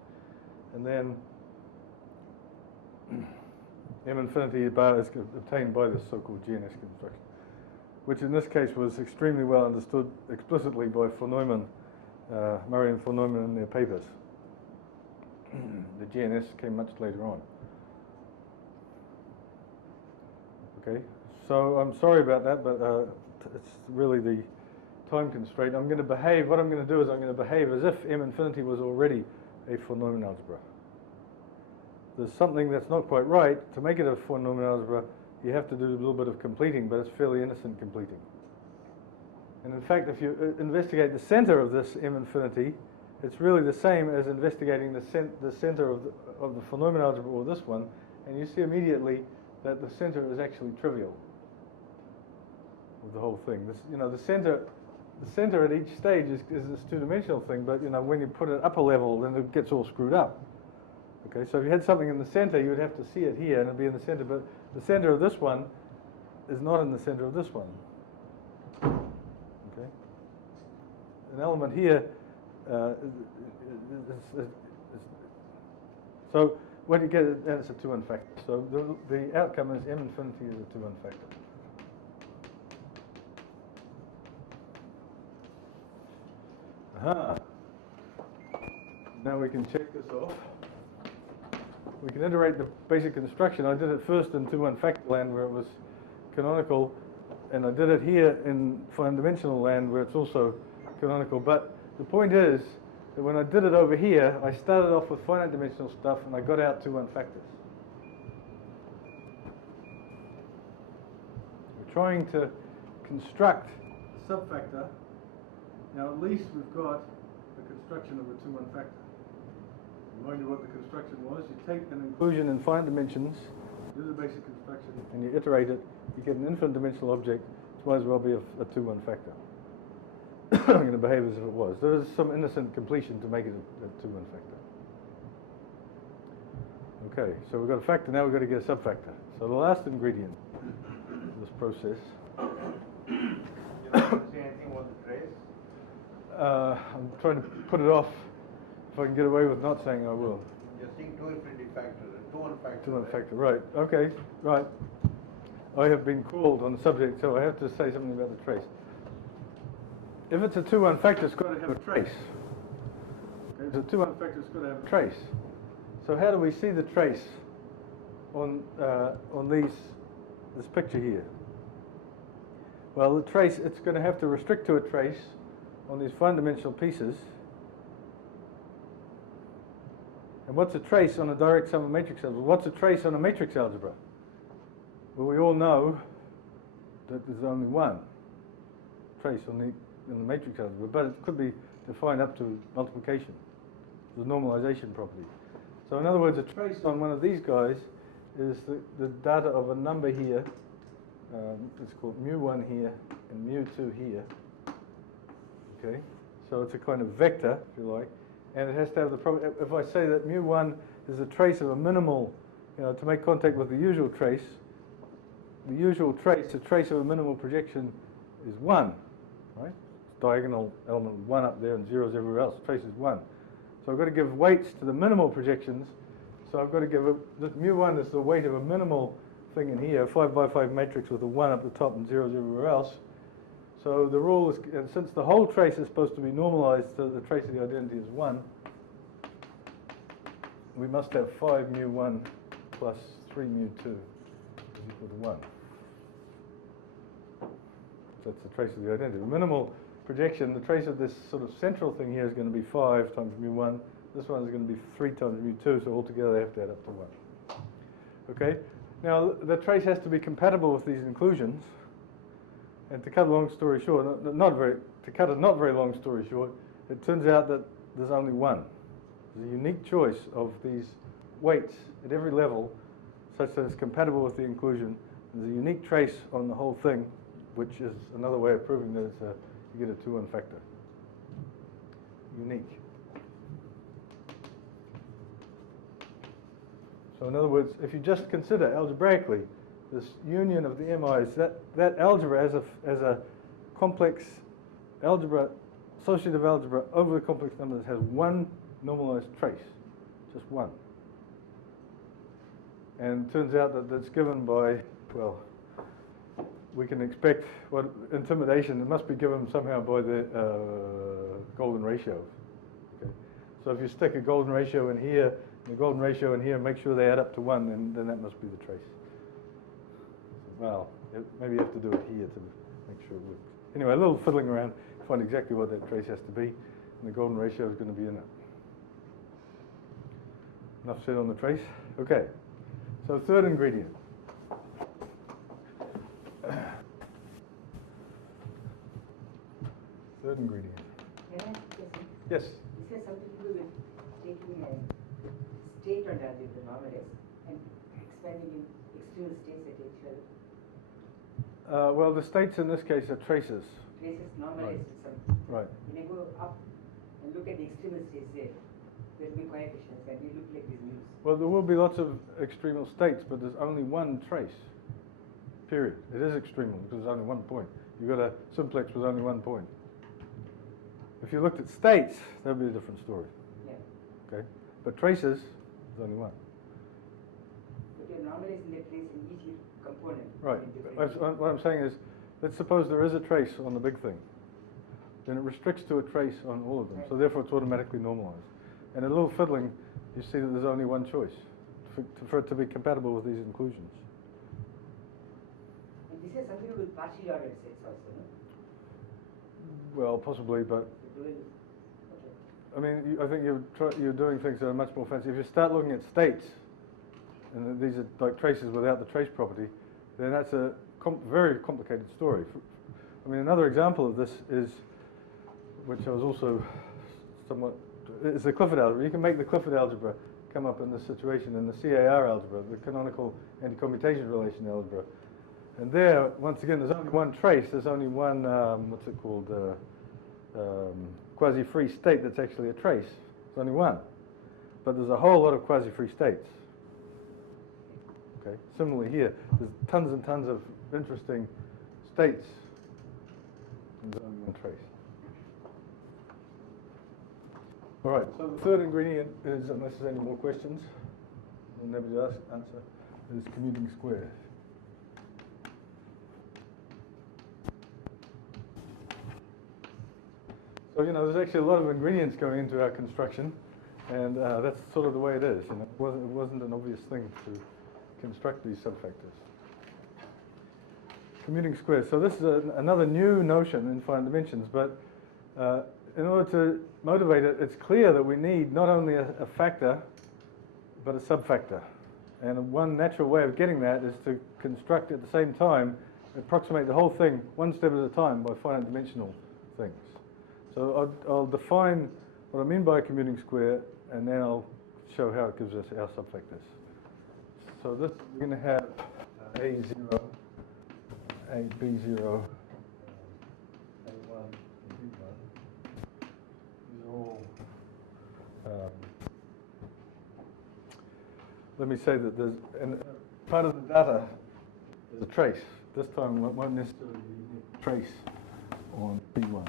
and then M infinity bar is obtained by this so-called GNS construction, which in this case was extremely well understood explicitly by von Neumann, Murray and von Neumann in their papers. The GNS came much later on. Okay, so I'm sorry about that, but it's really the time constraint. I'm going to behave, what I'm going to do is I'm going to behave as if M infinity was already a von Neumann algebra. There's something that's not quite right. To make it a von Neumann algebra, you have to do a little bit of completing, but it's fairly innocent completing. And in fact, if you investigate the center of this M infinity, it's really the same as investigating the center of the von Neumann algebra, or this one, and you see immediately that the center is actually trivial of the whole thing. This, the center at each stage is this two-dimensional thing, but when you put it up a level, then it gets all screwed up. Okay, so if you had something in the center, you would have to see it here, and it'd be in the center, but the center of this one is not in the center of this one. Okay, an element here so when you get it, then it's a 2-1 factor. So the outcome is M infinity is a 2-1 factor. Aha. Now we can check this off. We can iterate the basic construction. I did it first in 2-1 factor land where it was canonical, and I did it here in finite dimensional land where it's also canonical. But the point is that when I did it over here, I started off with finite dimensional stuff and I got out 2-1 factors. We're trying to construct a subfactor. Now at least we've got the construction of a 2-1 factor. Remind you what the construction was. You take an inclusion in finite dimensions, do the basic construction, and you iterate it. You get an infinite dimensional object, which might as well be a 2-1 factor. I'm going to behave as if it was. There is some innocent completion to make it a 2-1 factor. Okay, so we've got a factor, now we've got to get a subfactor. So the last ingredient of this process. You don't want to say anything about the trace? I'm trying to put it off. If I can get away with not saying I will. You're saying 2 infinity factor, 2-1 factor. 2-1 factor, right. Okay, right. I have been called on the subject, so I have to say something about the trace. If it's a 2-1 factor, it's got to have a trace. If it's a 2-1 factor, it's got to have a trace. So how do we see the trace on this picture here? Well, the trace, it's going to have to restrict to a trace on these finite-dimensional pieces. And what's a trace on a direct sum of matrix algebra? What's a trace on a matrix algebra? Well, we all know that there's only one trace in the matrix algebra, but it could be defined up to multiplication, the normalization property. So in other words, a trace on one of these guys is the data of a number here. It's called mu1 here and mu2 here. Okay, so it's a kind of vector, if you like, and it has to have the property. If I say that mu1 is a trace of a minimal, to make contact with the usual trace, the trace of a minimal projection is 1, right? It's diagonal element 1 up there and 0s everywhere else. The trace is 1. So I've got to give weights to the minimal projections. So I've got to give this mu1 is the weight of a minimal thing in here, 5 by 5 matrix with a 1 up the top and 0s everywhere else. So the rule is, and since the whole trace is supposed to be normalized, so the trace of the identity is 1, we must have 5 mu1 plus 3 mu2 is equal to 1. So that's the trace of the identity. The minimal projection, the trace of this sort of central thing here is going to be 5 times mu1. This one is going to be 3 times mu2, so altogether they have to add up to 1. Okay? Now, the trace has to be compatible with these inclusions. And to cut a long story short, to cut a not very long story short, it turns out that there's only one. There's a unique choice of these weights at every level such that it's compatible with the inclusion. There's a unique trace on the whole thing, which is another way of proving that it's you get a 2-1 factor. Unique. So in other words, if you just consider algebraically this union of the MIs, that algebra as a complex algebra, associative algebra over the complex numbers has one normalized trace, just one. And it turns out that that's given by, well, we can expect what intimidation, it must be given somehow by the golden ratio. Okay. So if you stick a golden ratio in here, and a golden ratio in here, and make sure they add up to 1, then that must be the trace. Well, maybe you have to do it here to make sure it works. Anyway, a little fiddling around to find exactly what that trace has to be, and the golden ratio is going to be in it. Enough said on the trace. Okay, so third ingredient. Third ingredient. Can I ask a question? Yes. This has something to do with taking a state on the algebra normalized and expanding in external states at each other. Well, the states in this case are traces. Traces normalized with some. Right. When I go up and look at the extremal states there will be coefficients and they look like these mu's. Well, there will be lots of extremal states, but there's only one trace. Period. It is extremal because there's only one point. You've got a simplex with only one point. If you looked at states, that would be a different story. Yeah. Okay. But traces, there's only one. But you're normalizing the trace in each component. Right. What I'm saying is, let's suppose there is a trace on the big thing. Then it restricts to a trace on all of them. Right. So therefore it's automatically normalized. And a little fiddling, you see that there's only one choice for it to be compatible with these inclusions. And this has something to do with partially ordered sets also, no? Well, possibly, but Okay. I mean, I think you're doing things that are much more fancy. If you start looking at states, and these are like traces without the trace property, then that's a very complicated story. I mean, another example of this is, which I was also somewhat, is the Clifford algebra. You can make the Clifford algebra come up in this situation in the CAR algebra, the canonical anti-commutation relation algebra. And there, once again, there's only one trace. There's only one, what's it called, quasi-free state that's actually a trace. There's only one. But there's a whole lot of quasi-free states. Okay. Similarly here, there's tons and tons of interesting states. And there's only one trace. All right, so the third ingredient is, unless there's any more questions, we'll never just answer, is commuting squares. So, there's actually a lot of ingredients going into our construction, and that's sort of the way it is. It wasn't an obvious thing to construct these subfactors. Commuting squares. So this is another new notion in finite dimensions, but in order to motivate it, it's clear that we need not only a factor, but a subfactor. And one natural way of getting that is to construct at the same time, approximate the whole thing one step at a time by finite dimensional things. So I'll define what I mean by a commuting square, and then I'll show how it gives us our subfactors. So this, we're going to have A0, AB0, A1, and B1. These are all, let me say that there's, and part of the data is a trace. This time it won't necessarily be a trace on B1.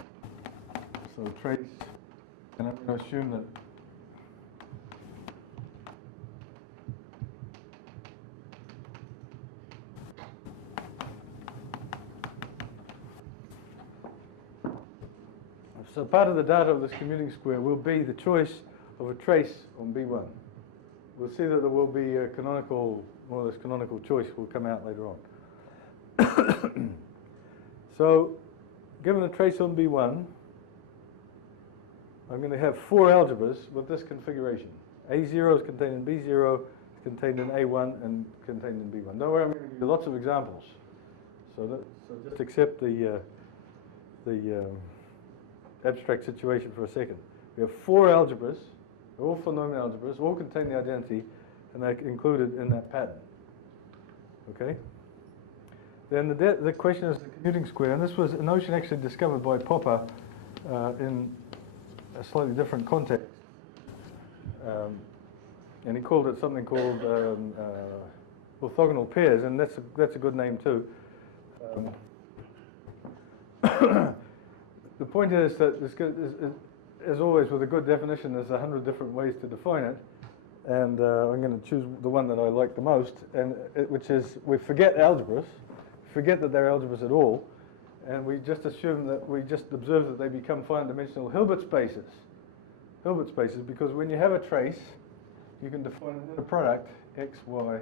So trace, and I'm going to assume that so part of the data of this commuting square will be the choice of a trace on B1. We'll see that there will be a canonical, more or less canonical choice will come out later on. So, given a trace on B1, I'm going to have 4 algebras with this configuration. A0 is contained in B0, is contained in A1, and contained in B1. Don't worry, I'm going to give you lots of examples. So just accept the abstract situation for a second. We have 4 algebras, they're all Phenomenon algebras, all contain the identity, and they're included in that pattern. Okay? Then the question is the commuting square, and this was a notion actually discovered by Popper in a slightly different context. And he called it something called orthogonal pairs, and that's a good name too. The point is that as always with a good definition, there's 100 different ways to define it, and I'm going to choose the one that I like the most, and which is we forget algebras, forget that they're algebras at all, and we just assume that we just observe that they become finite dimensional Hilbert spaces. Hilbert spaces, because when you have a trace, you can define an inner product x, y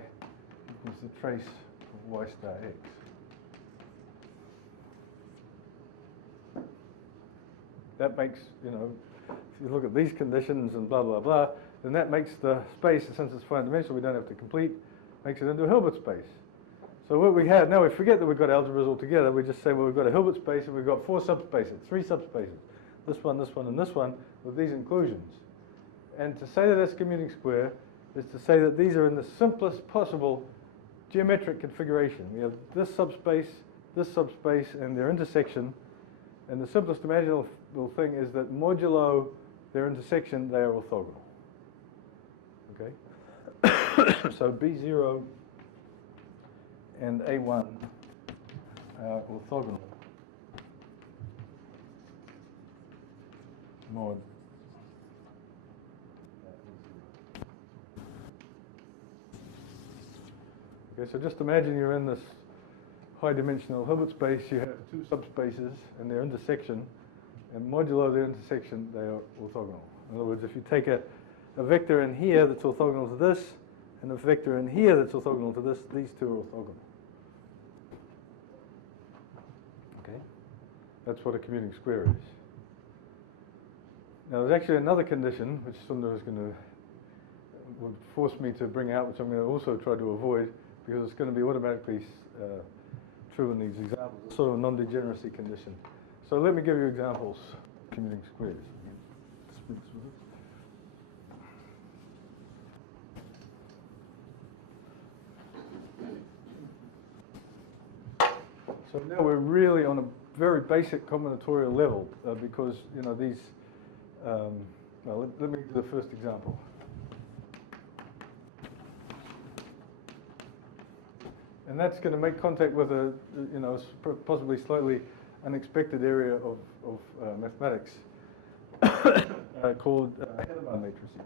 equals the trace of y star x. That makes, if you look at these conditions and blah, blah, blah, then that makes the space, since it's finite dimensional, we don't have to complete, makes it into a Hilbert space. So what we have, now we forget that we've got algebras altogether, we just say, well, we've got a Hilbert space and we've got 4 subspaces, 3 subspaces, this one, and this one, with these inclusions. And to say that it's commuting square is to say that these are in the simplest possible geometric configuration. We have this subspace, and their intersection, and the simplest imaginable thing is that modulo their intersection, they are orthogonal. Okay? So B0 and A1 are orthogonal mod. Okay, so just imagine you're in this high-dimensional Hilbert space, you have 2 subspaces and their intersection, and modulo their intersection, they are orthogonal. In other words, if you take a vector in here that's orthogonal to this, and a vector in here that's orthogonal to this, these 2 are orthogonal. Okay? That's what a commuting square is. Now, there's actually another condition, which Sundar would force me to bring out, which I'm going to also try to avoid, because it's going to be automatically true in these examples. It's sort of a non-degeneracy condition. So let me give you examples of commuting squares. So now we're really on a very basic combinatorial level because these. Well, let me do the first example. And that's going to make contact with a, possibly slightly unexpected area of mathematics called Hellerman matrices.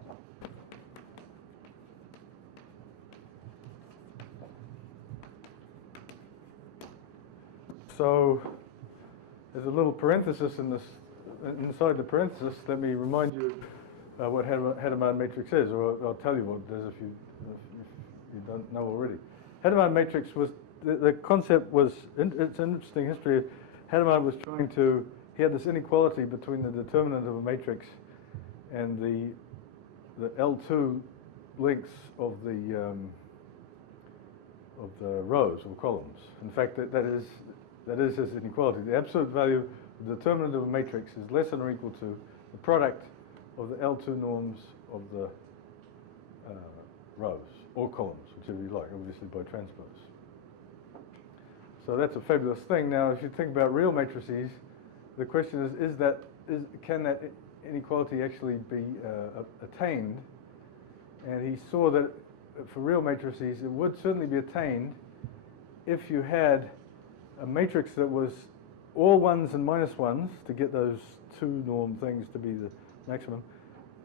So there's a little parenthesis in this inside the parenthesis, let me remind you what Hadamard matrix is, or I'll tell you what it is if you don't know already. Hadamard matrix was, the concept was, it's an interesting history. Hadamard was trying to, he had this inequality between the determinant of a matrix and the L2 lengths of the rows or columns. In fact, that is his inequality. The absolute value of the determinant of a matrix is less than or equal to the product of the L2 norms of the rows or columns, whichever you like, obviously by transpose. So that's a fabulous thing. Now, if you think about real matrices, the question is, can that inequality actually be attained? And he saw that for real matrices, it would certainly be attained if you had a matrix that was all ones and minus ones, to get those two norm things to be the maximum,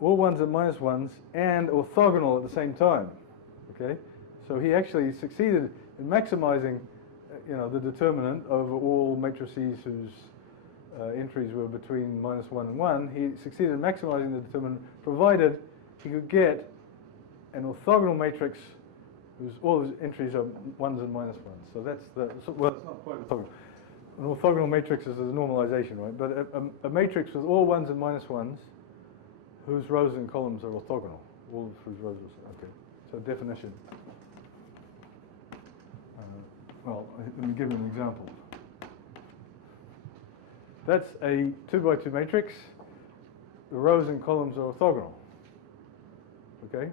all ones and minus ones, and orthogonal at the same time. Okay, so he actually succeeded in maximizing, the determinant over all matrices whose entries were between -1 and 1. He succeeded in maximizing the determinant, provided he could get an orthogonal matrix whose all its entries are ones and minus ones. So that's well, it's not quite orthogonal. An orthogonal matrix is a normalization, right? But a matrix with all ones and minus ones, whose rows and columns are orthogonal, all of whose rows are, okay. So definition. Well, let me give you an example. That's a 2 by 2 matrix. The rows and columns are orthogonal. Okay?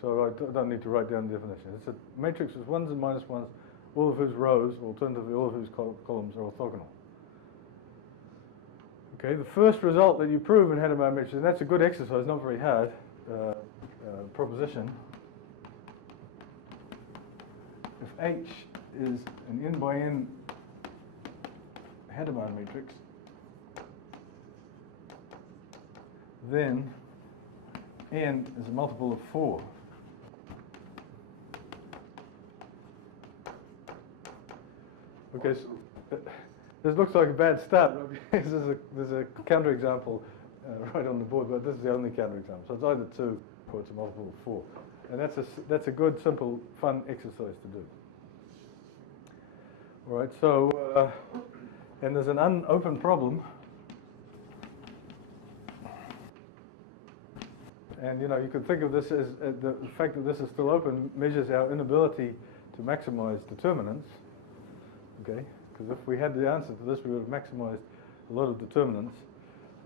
So I don't need to write down the definition. It's a matrix with ones and minus ones, all of whose rows, or alternatively all of whose columns are orthogonal. Okay, the first result that you prove in Hadamard matrix, and that's a good exercise, not very hard, proposition. If H is an n by n Hadamard matrix, then n is a multiple of 4. Okay, so this looks like a bad start. There's a counterexample right on the board, but this is the only counterexample. So it's either 2 or it's a multiple of 4. And that's a good, simple, fun exercise to do. All right, so, and there's an unopened problem. And, you could think of this as the fact that this is still open measures our inability to maximize determinants. Okay, because if we had the answer to this, we would have maximized a lot of determinants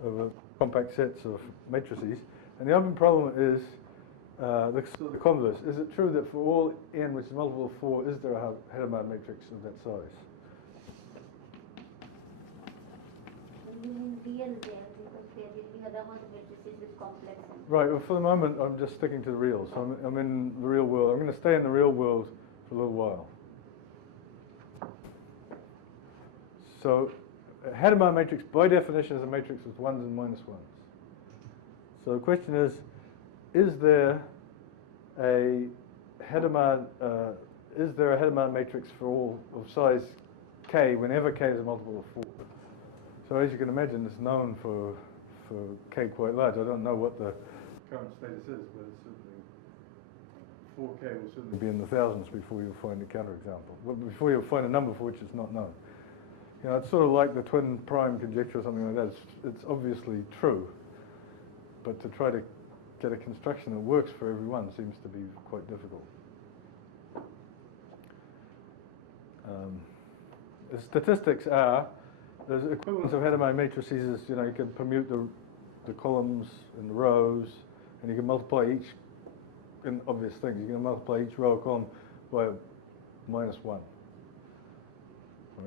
over compact sets of matrices. And the open problem is the converse. Is it true that for all n which is multiple of 4, is there a Hadamard matrix of that size? You mean real there, because there will be Hadamard matrices with complex n. Right, well, for the moment, I'm just sticking to the real. So I'm in the real world. I'm going to stay in the real world for a little while. So a Hadamard matrix, by definition, is a matrix with ones and minus ones. So the question is there a Hadamard matrix for all of size k whenever k is a multiple of 4? So as you can imagine, it's known for k quite large. I don't know what the current status is, but it's certainly 4k will certainly be in the thousands before you'll find a counterexample. Well, before you'll find a number for which it's not known. It's sort of like the twin prime conjecture or something like that. It's obviously true, but to try to get a construction that works for everyone seems to be quite difficult. The statistics are, there's equivalence of Hadamard matrices. You can permute the columns and the rows, and you can multiply each, in obvious things, you can multiply each row or column by -1.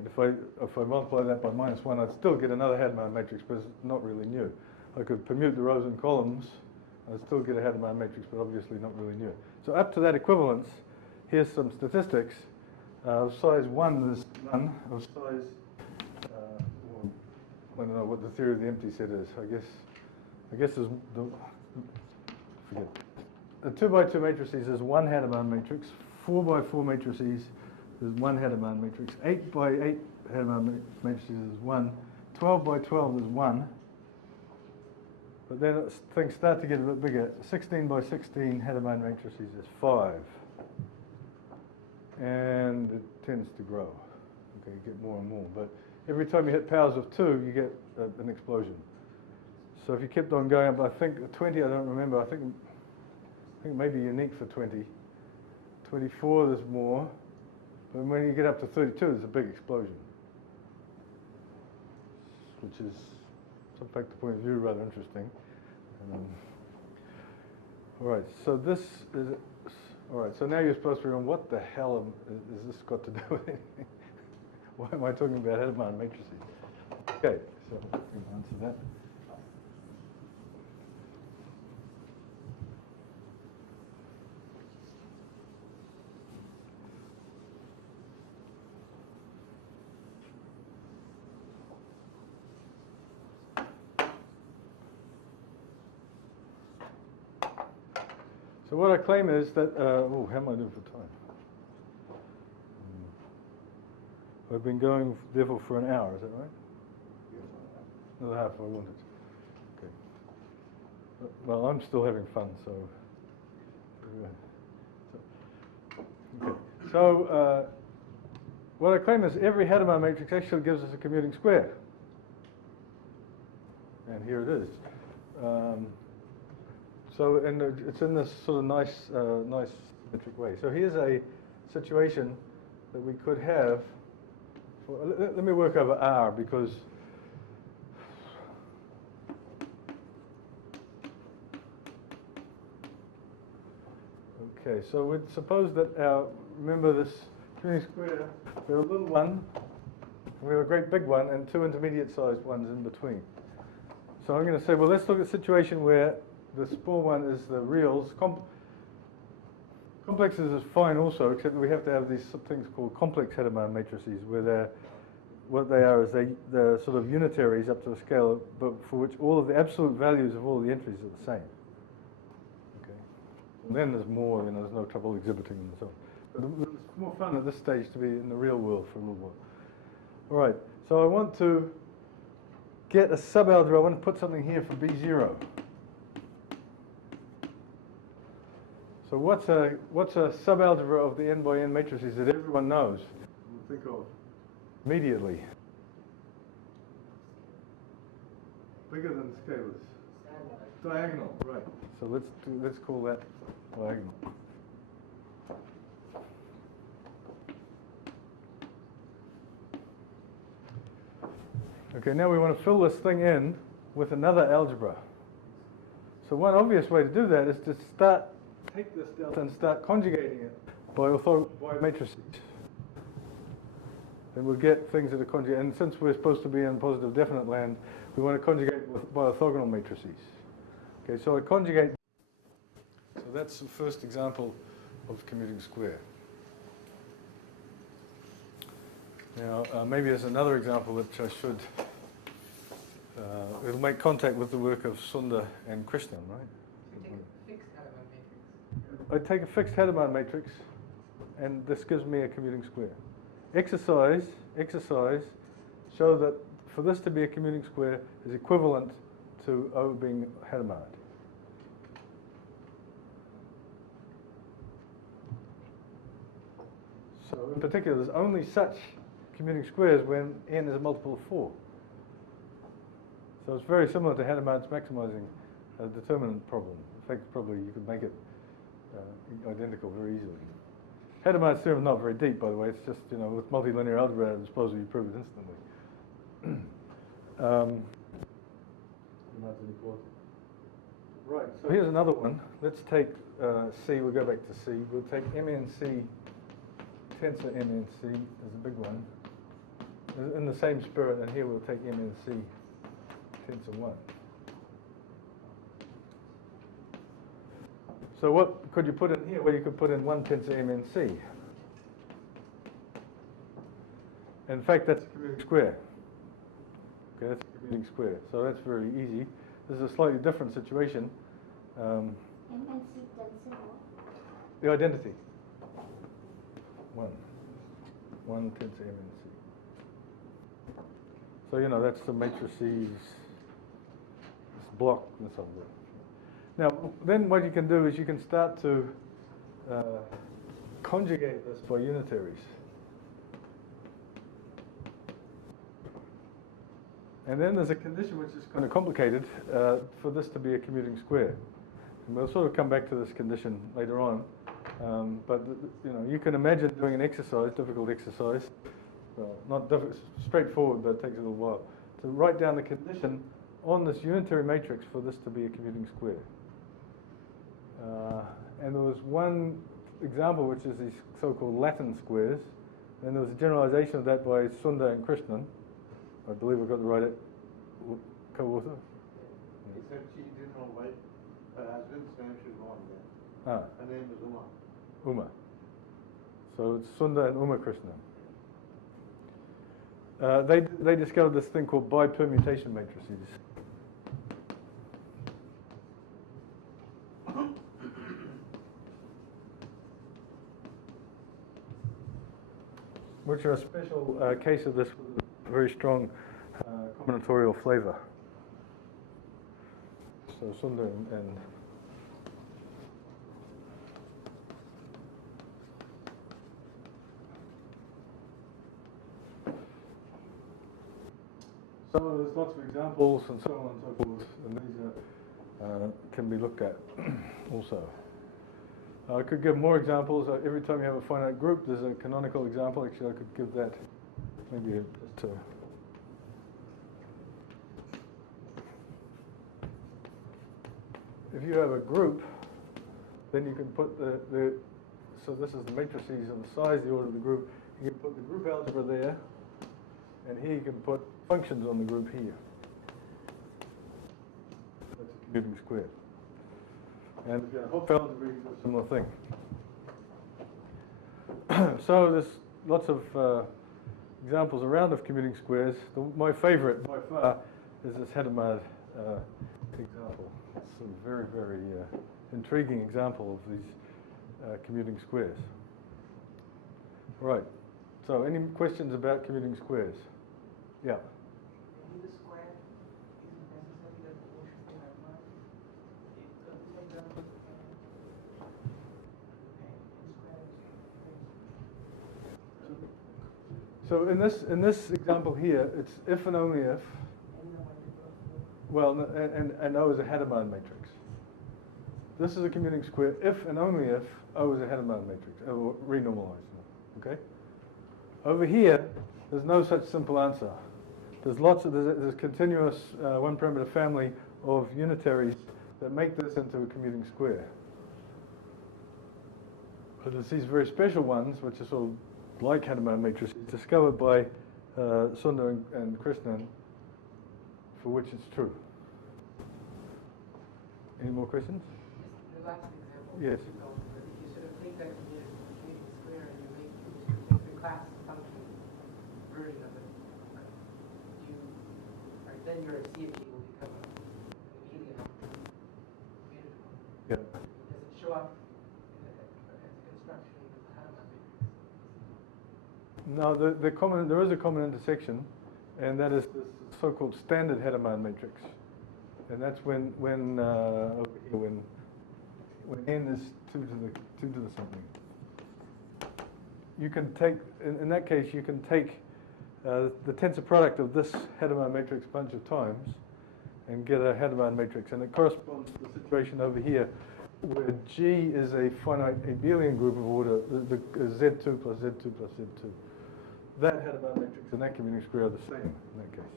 If I multiply that by -1, I'd still get another Hadamard matrix, but it's not really new. I could permute the rows and columns, I'd still get a Hadamard matrix, but obviously not really new. So up to that equivalence, here's some statistics. Size 1 is none. Of size, I don't know what the theory of the empty set is. I guess there's forget. The 2 by 2 matrices is 1 Hadamard matrix. 4 by 4 matrices is 1 Hadamard matrix. 8 by 8 Hadamard matrices is 1. 12 by 12 is 1. But then things start to get a bit bigger. 16 by 16 Hadamard matrices is 5. And it tends to grow. Okay, you get more and more. But every time you hit powers of 2, you get an explosion. So if you kept on going up, I think 20, I don't remember, I think it may be unique for 20. 24, there's more. But when you get up to 32, there's a big explosion. Which is, subfactor point of view, rather interesting. All right, so this is, all right, so now you're supposed to remember what the hell has this got to do with anything? Why am I talking about Hadamard matrices? Okay, so we can answer that. So what I claim is that, oh, how am I doing for time? I've been going, therefore, for an hour, is that right? Another half I wanted. Okay. Well, I'm still having fun, so. Okay. So what I claim is every Hadamard matrix actually gives us a commuting square. And here it is. So, and it's in this sort of nice symmetric way. So here's a situation that we could have. Let me work over R because okay. So we'd suppose that remember this commuting square. We have a little one, and we have a great big one, and two intermediate-sized ones in between. So I'm going to say, well, let's look at a situation where the small one is the reals. Complexes is fine also, except that we have to have these things called complex Hadamard matrices, where what they are is they're sort of unitaries up to a scale, but for which all of the absolute values of all the entries are the same. Okay. And then there's more, there's no trouble exhibiting them and so on. But it's more fun at this stage to be in the real world for a little while. All right, so I want to get a subalgebra. I want to put something here for B0. So what's a subalgebra of the n by n matrices that everyone knows? We'll think of immediately. Bigger than scalars. Diagonal, right. So let's call that diagonal. Okay, now we want to fill this thing in with another algebra. So one obvious way to do that is to take this delta and start conjugating it by matrices. Then we'll get things that are conjugated. And since we're supposed to be in positive definite land, we want to conjugate by orthogonal matrices. Okay, so I conjugate. So that's the first example of commuting square. Now, maybe there's another example which I should. It'll make contact with the work of Sundar and Krishnan, right? I take a fixed Hadamard matrix, and this gives me a commuting square. Exercise, show that for this to be a commuting square is equivalent to O being Hadamard. So in particular, there's only such commuting squares when n is a multiple of 4. So it's very similar to Hadamard's maximizing determinant problem. In fact, probably you could make it identical very easily. Hadamard's theorem is not very deep, by the way. It's just, with multilinear algebra, it's supposed to be proved instantly. Right, so here's another one. Let's take C, we'll go back to C. We'll take MNC, tensor MNC as a big one. In the same spirit, and here we'll take MNC, tensor 1. So what could you put in here? Well, you could put in 1 tensor MNC. In fact, that's a commuting square. Okay, that's a commuting square. So that's very easy. This is a slightly different situation. MNC tensor what? The identity. 1 tensor MNC. So, you know, that's the matrices, this block and so on. Now, then what you can do is you can start to conjugate this by unitaries. And then there's a condition which is kind of complicated for this to be a commuting square. And we'll sort of come back to this condition later on. But you know, you can imagine doing an exercise, difficult exercise, well, not straightforward, but it takes a little while, to write down the condition on this unitary matrix for this to be a commuting square. And there was one example, which is these so-called Latin squares. And there was a generalization of that by Sundar and Krishnan. I believe I've got the right co-author. He said she didn't know why her husband's name should go on there. Her name is Uma. Uma. So it's Sundar and Uma Krishnan. They discovered this thing called bipermutation matrices. Which are a special case of this with a very strong combinatorial flavor. So Sundar and so there's lots of examples and so on and so forth, and these can be looked at also. I could give more examples. Every time you have a finite group, there's a canonical example. Actually, I could give that maybe just if you have a group, then you can put so this is the matrices of the size, the order of the group. You can put the group algebra there, and here you can put functions on the group here. That's a commuting square. And if you have Hopf algebra, you do a similar thing. So there's lots of examples around of commuting squares. My favorite by far is this Hadamard example. It's a very, very intriguing example of these commuting squares. Right. So any questions about commuting squares? Yeah. The square isn't necessarily that the motion to have one. For example, so in this example here, it's if and only if. Well, and O is a Hadamard matrix. This is a commuting square if and only if O is a Hadamard matrix, or renormalized. Okay. Over here, there's no such simple answer. There's there's a continuous one-parameter family of unitaries that make this into a commuting square. But there's these very special ones, which are sort of like Hadamard matrices, discovered by Sundar and Krishnan, for which it's true. Any more questions? The last example. Yes. If you sort of take that commuting square and you make the class function version of it, then your CFG will become an alien commutative. Yeah. Does it show up as a construction of the Hadamard matrix? No, there is a common intersection, and that is this so-called standard Hadamard matrix, and that's when over here when n is 2 to the something. You can take in that case you can take the tensor product of this Hadamard matrix a bunch of times and get a Hadamard matrix, and it corresponds to the situation over here where G is a finite abelian group of order the Z2 plus Z2 plus Z2. That Hadamard matrix and that commuting square are the same in that case.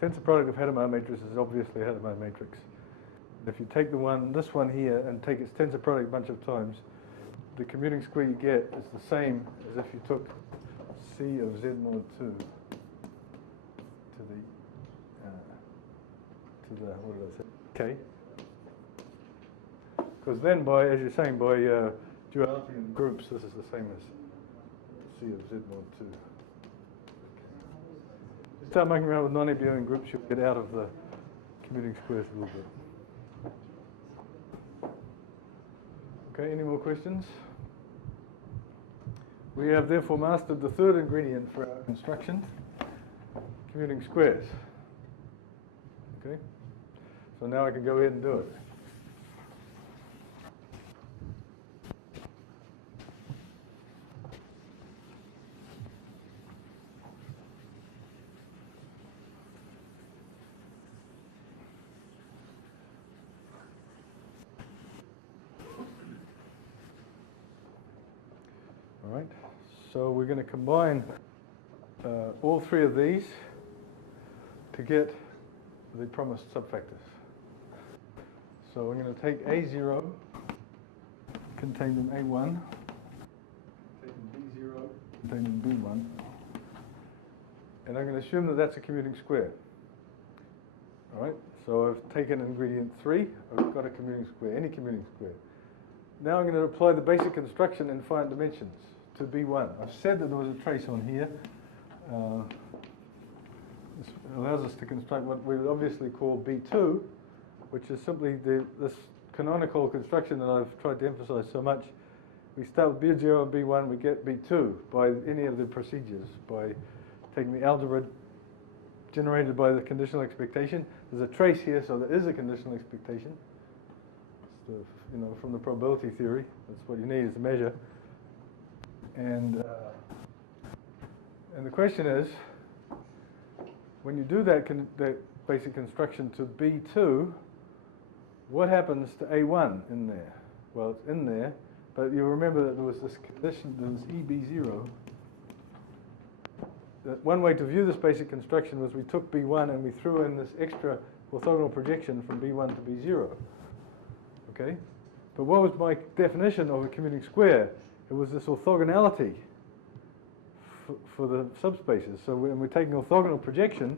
Tensor product of Hadamard matrices is obviously a Hadamard matrix. If you take this one here and take its tensor product a bunch of times, the commuting square you get is the same as if you took C of Z mod 2 to the what did I say? K. Because then as you're saying, by duality in groups, this is the same as C of Z mod 2. You start making around with non-abelian groups, you'll get out of the commuting squares a little bit. Okay, any more questions? We have therefore mastered the third ingredient for our construction, commuting squares. Okay? So now I can go ahead and do it. All right, so we're going to combine all three of these to get the promised subfactors. So we're going to take A0 contained in A1, taking B0 contained in B1, and I'm going to assume that that's a commuting square. All right, so I've taken ingredient 3, I've got a commuting square, any commuting square. Now I'm going to apply the basic construction in finite dimensions to B1. I've said that there was a trace on here. This allows us to construct what we would obviously call B2, which is simply this canonical construction that I've tried to emphasize so much. We start with B0 and B1, we get B2 by any of the procedures, by taking the algebra generated by the conditional expectation. There's a trace here, so there is a conditional expectation. It's from the probability theory. That's what you need is a measure. And the question is, when you do that basic construction to B2, what happens to A1 in there? Well, it's in there, but you remember that there was this condition, there was EB0. One way to view this basic construction was we took B1 and we threw in this extra orthogonal projection from B1 to B0. Okay? But what was my definition of a commuting square? It was this orthogonality for the subspaces. So when we're taking orthogonal projection,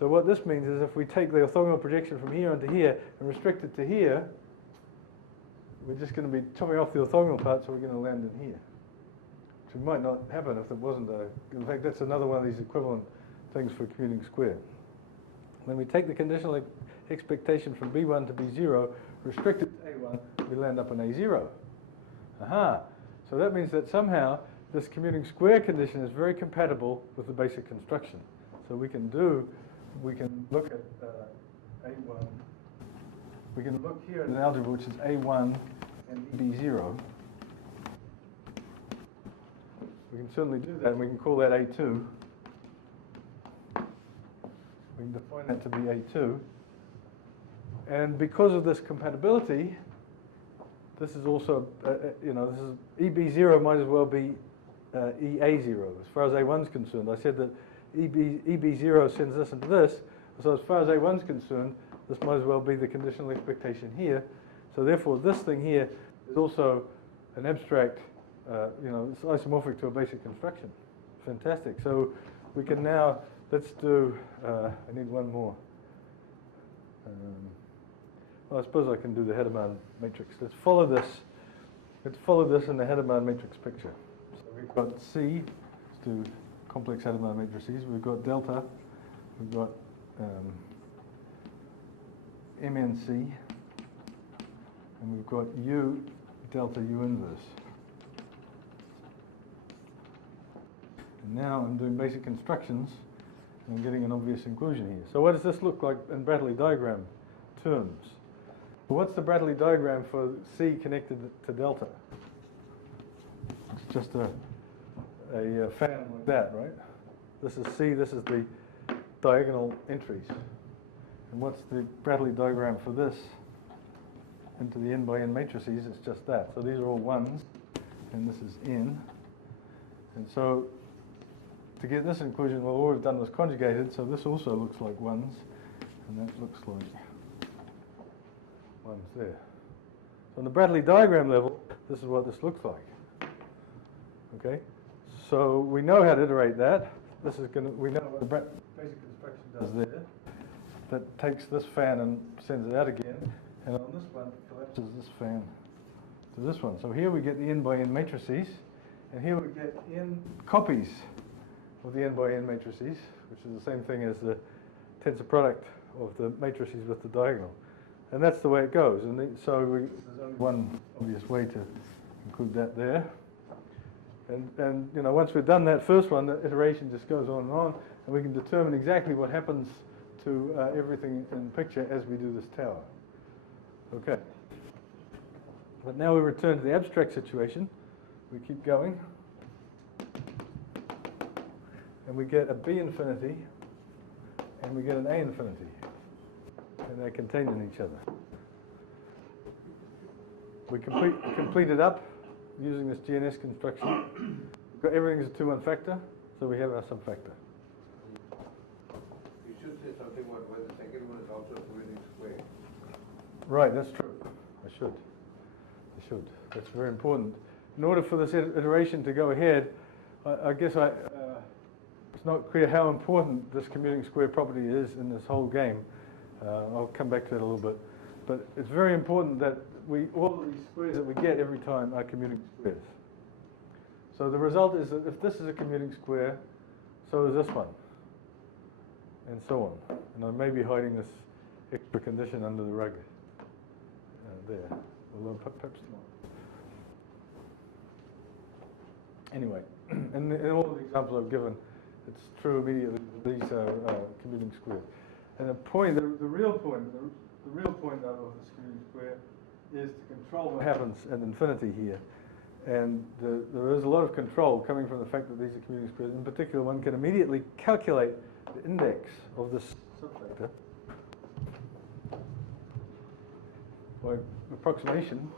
so what this means is if we take the orthogonal projection from here onto here and restrict it to here, we're just going to be chopping off the orthogonal part, so we're going to land in here. Which might not happen if there wasn't a... In fact, that's another one of these equivalent things for a commuting square. When we take the conditional expectation from B1 to B0, restrict it to A1, we land up in A0. Aha! So that means that somehow this commuting square condition is very compatible with the basic construction. So we can look at A1. We can look here at an algebra which is A1 and B0. We can certainly do that, and we can call that A2. We can define that to be A2. And because of this compatibility, this is also, this is EB0 might as well be EA0 as far as A1's concerned. I said that EB0 sends this into this, so as far as A1's concerned, this might as well be the conditional expectation here. So therefore, this thing here is also an abstract, it's isomorphic to a basic construction. Fantastic. So we can now, let's do, I need one more. Well, I suppose I can do the Hadamard matrix. Let's follow this in the Hadamard matrix picture. So we've got C, let's do complex Hadamard matrices. We've got delta, we've got MNC, and we've got U delta U inverse. And now I'm doing basic constructions, and I'm getting an obvious inclusion here. So what does this look like in Bradley diagram terms? Well, what's the Bradley diagram for C connected to delta? It's just a fan like that, right? This is C, this is the diagonal entries. And what's the Bradley diagram for this into the n by n matrices? It's just that. So these are all ones, and this is n. And so to get this inclusion, well, all we've done was conjugated, so this also looks like ones, and that looks like ones there. So on the Bradley diagram level, this is what this looks like. Okay? So we know how to iterate that. This is going to, we know what the basic construction does there. That takes this fan and sends it out again, and on this one, it collapses this fan to this one. So here we get the n by n matrices, and here we get n copies of the n by n matrices, which is the same thing as the tensor product of the matrices with the diagonal. And that's the way it goes. And so there's only one obvious way to include that there. And once we've done that first one, the iteration just goes on and on. And we can determine exactly what happens to everything in the picture as we do this tower. Okay. But now we return to the abstract situation. We keep going. And we get a B infinity, and we get an A infinity. And they're contained in each other. We complete it up using this GNS construction. Everything's a 2-1 factor, so we have our subfactor. You should say something about why the second one is also a commuting square. Right, that's true. I should. That's very important. In order for this iteration to go ahead, I guess it's not clear how important this commuting square property is in this whole game. I'll come back to that a little bit. But it's very important that all of these squares that we get every time are commuting squares. So the result is that if this is a commuting square, so is this one, and so on. And I may be hiding this extra condition under the rug there, although perhaps not. Anyway, in all of the examples I've given, it's true immediately that these are commuting squares. And the real point out of this commuting square is to control what happens at infinity here. And there is a lot of control coming from the fact that these are commuting squares. In particular, one can immediately calculate the index of this subfactor by approximation.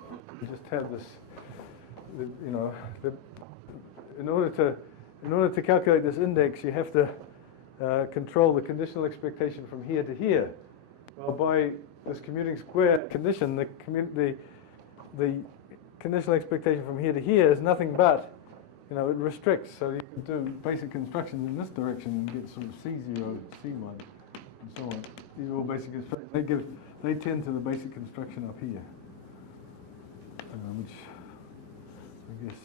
We just have this, in order to calculate this index, you have to control the conditional expectation from here to here. Well, by this commuting square condition, the conditional expectation from here to here is nothing but, it restricts. So you can do basic constructions in this direction and get sort of C0, C1, and so on. These are all basic constructions. They tend to the basic construction up here, which I guess,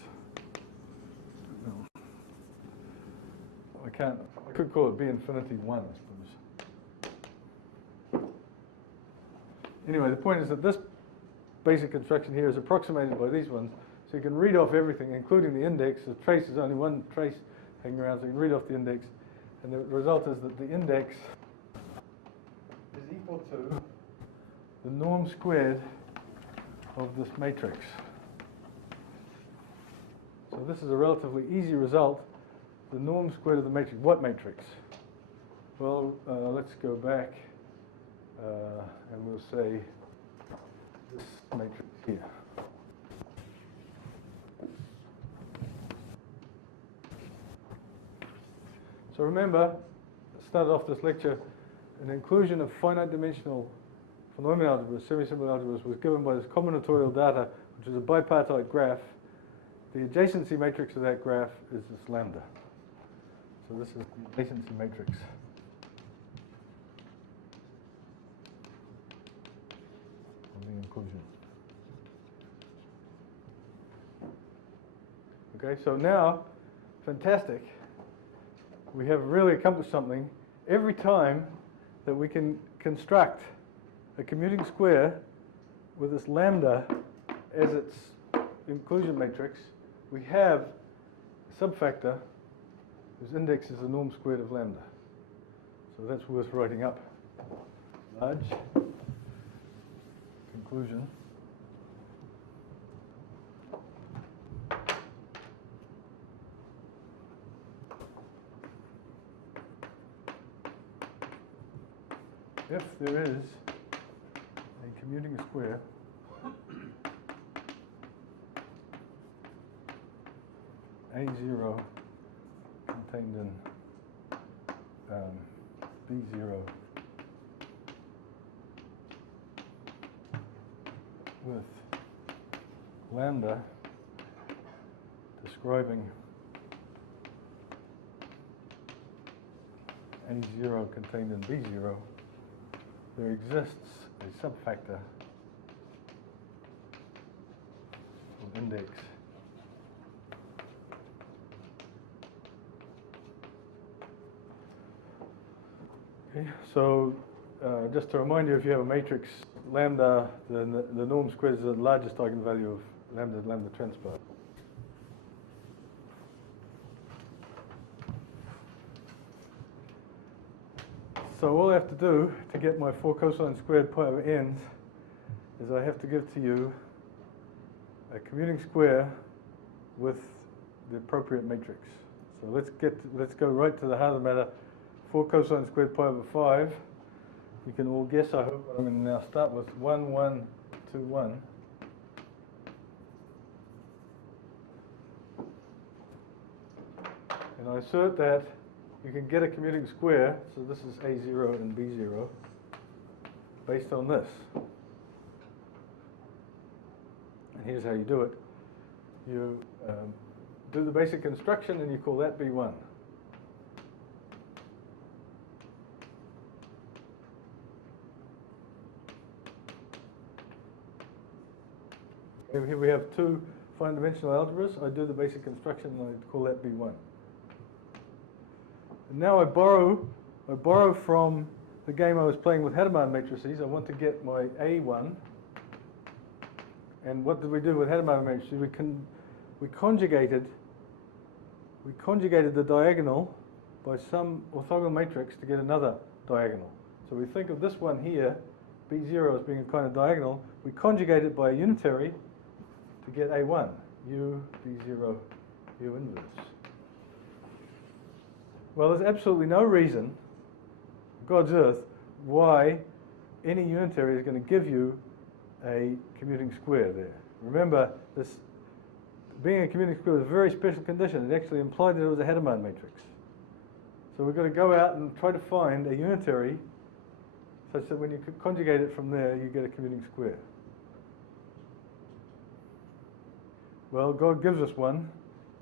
I could call it B infinity 1, I suppose. Anyway, the point is that this basic construction here is approximated by these ones, so you can read off everything, including the index. The trace is only one trace hanging around, so you can read off the index, and the result is that the index is equal to the norm squared of this matrix. So this is a relatively easy result. The norm squared of the matrix. What matrix? Well, let's go back and we'll say this matrix here. So remember, I started off this lecture, an inclusion of finite-dimensional phenomenal algebras, semi-simple algebras, was given by this combinatorial data, which is a bipartite graph. The adjacency matrix of that graph is this lambda. So this is the adjacency matrix. Of the inclusion. Okay, so now, fantastic. We have really accomplished something. Every time that we can construct a commuting square with this lambda as its inclusion matrix, we have a subfactor whose index is the norm squared of lambda. So that's worth writing up. Large conclusion. If there is a commuting square A0 contained in B0 with lambda describing A0 contained in B0, there exists a subfactor of index okay, so just to remind you, if you have a matrix lambda, then the norm squared is the largest eigenvalue of lambda transpose. So all I have to do to get my 4 cosine squared pi over n is I have to give to you a commuting square with the appropriate matrix. So let's go right to the heart of the matter. 4 cosine squared pi over 5. You can all guess, I hope, what I'm going to now start with. 1, 1, 2, 1. And I assert that you can get a commuting square, so this is A0 and B0, based on this. And here's how you do it. You do the basic construction and you call that B1. Okay, here we have 2 finite-dimensional algebras. I do the basic construction and I call that B1. And now I borrow from the game I was playing with Hadamard matrices. I want to get my A1. And what did we do with Hadamard matrices? We conjugated the diagonal by some orthogonal matrix to get another diagonal. So we think of this one here, B0, as being a kind of diagonal. We conjugate it by a unitary to get A1, U, B0, U inverse. Well, there's absolutely no reason, God's earth, why any unitary is going to give you a commuting square there. Remember, this being a commuting square was a very special condition. It actually implied that it was a Hadamard matrix. So we've got to go out and try to find a unitary such that when you conjugate it from there, you get a commuting square. Well, God gives us one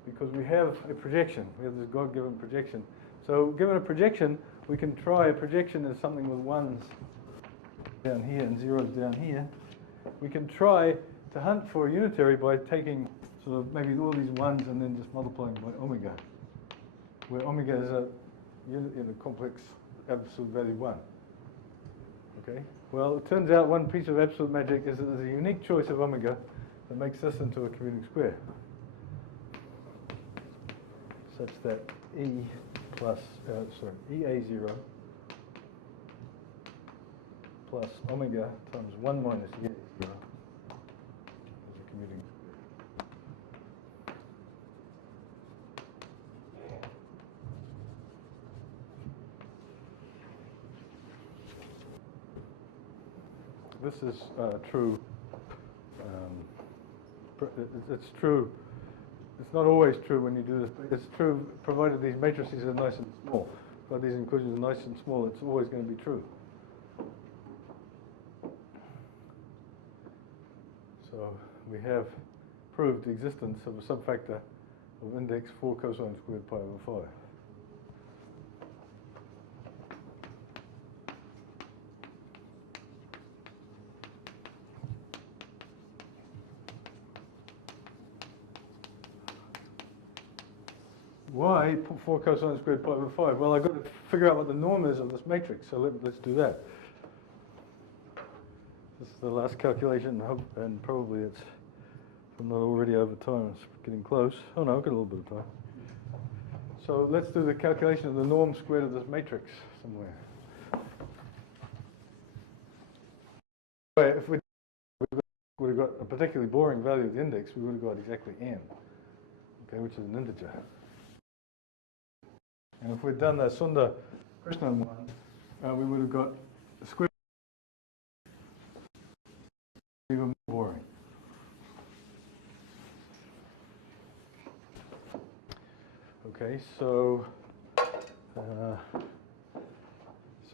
because we have a projection. We have this God-given projection. So given a projection, we can try a projection as something with 1s down here and 0s down here. We can try to hunt for a unitary by taking sort of maybe all these 1s and then just multiplying by omega, where omega is a unit in a complex absolute value 1. Okay? Well, it turns out one piece of absolute magic is that there's a unique choice of omega that makes this into a commuting square, such that EA0 plus omega times 1 minus EA0 is a commuting square. This is true. It's true. It's not always true when you do this, but it's true provided these matrices are nice and small. Provided these inclusions are nice and small, it's always going to be true. So we have proved the existence of a subfactor of index 4 cosine squared pi over 5. Why 4 cosine squared pi over 5? Well, I've got to figure out what the norm is of this matrix, so let's do that. This is the last calculation, and probably it's, if I'm not already over time, it's getting close. Oh no, I've got a little bit of time. So let's do the calculation of the norm squared of this matrix somewhere. If we would have got a particularly boring value of the index, we would have got exactly n, okay, which is an integer. And if we'd done the Sundar-Krishnan one, we would have got the square even more boring. Okay, so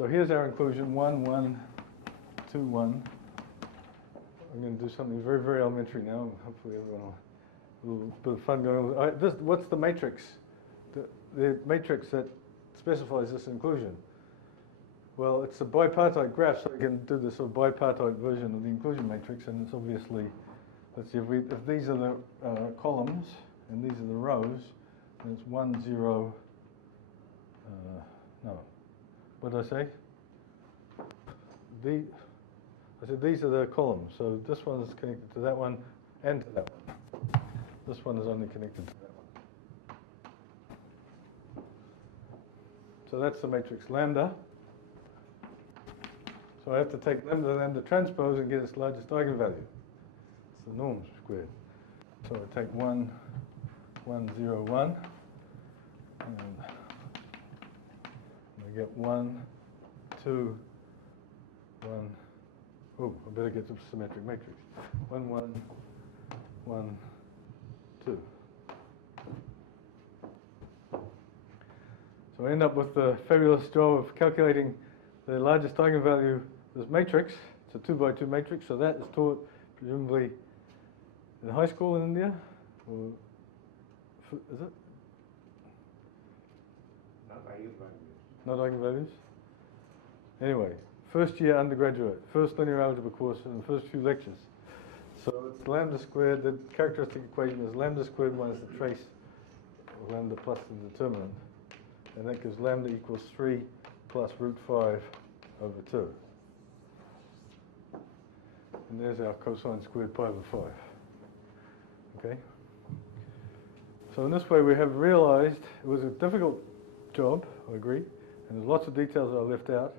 here's our inclusion: 1, 1, 2, 1. I'm going to do something very, very elementary now. Hopefully, everyone will a little bit of fun going on. What's the matrix? The matrix that specifies this inclusion? Well, it's a bipartite graph, so I can do this sort of bipartite version of the inclusion matrix, and it's obviously, let's see, if these are the columns and these are the rows, then it's 1, 0, no. What did I say? I said these are the columns, so this one is connected to that one and to that one. This one is only connected to that one. So that's the matrix lambda. So I have to take lambda transpose and get its largest eigenvalue. It's the norm squared. So I take 1, 1, 0, 1, and I get 1, 2, 1. Oh, I better get the symmetric matrix. 1, 1, 1, 2. So I end up with the fabulous job of calculating the largest eigenvalue of this matrix. It's a 2 by 2 matrix, so that is taught presumably in high school in India, or is it? Not eigenvalues. Not eigenvalues? Anyway, first year undergraduate, first linear algebra course in the first few lectures. So it's lambda squared, the characteristic equation is lambda squared minus the trace of lambda plus the determinant. And that gives lambda equals 3 plus root 5 over 2. And there's our cosine squared pi over 5. Okay? So in this way we have realized it was a difficult job, I agree, and there's lots of details that I left out,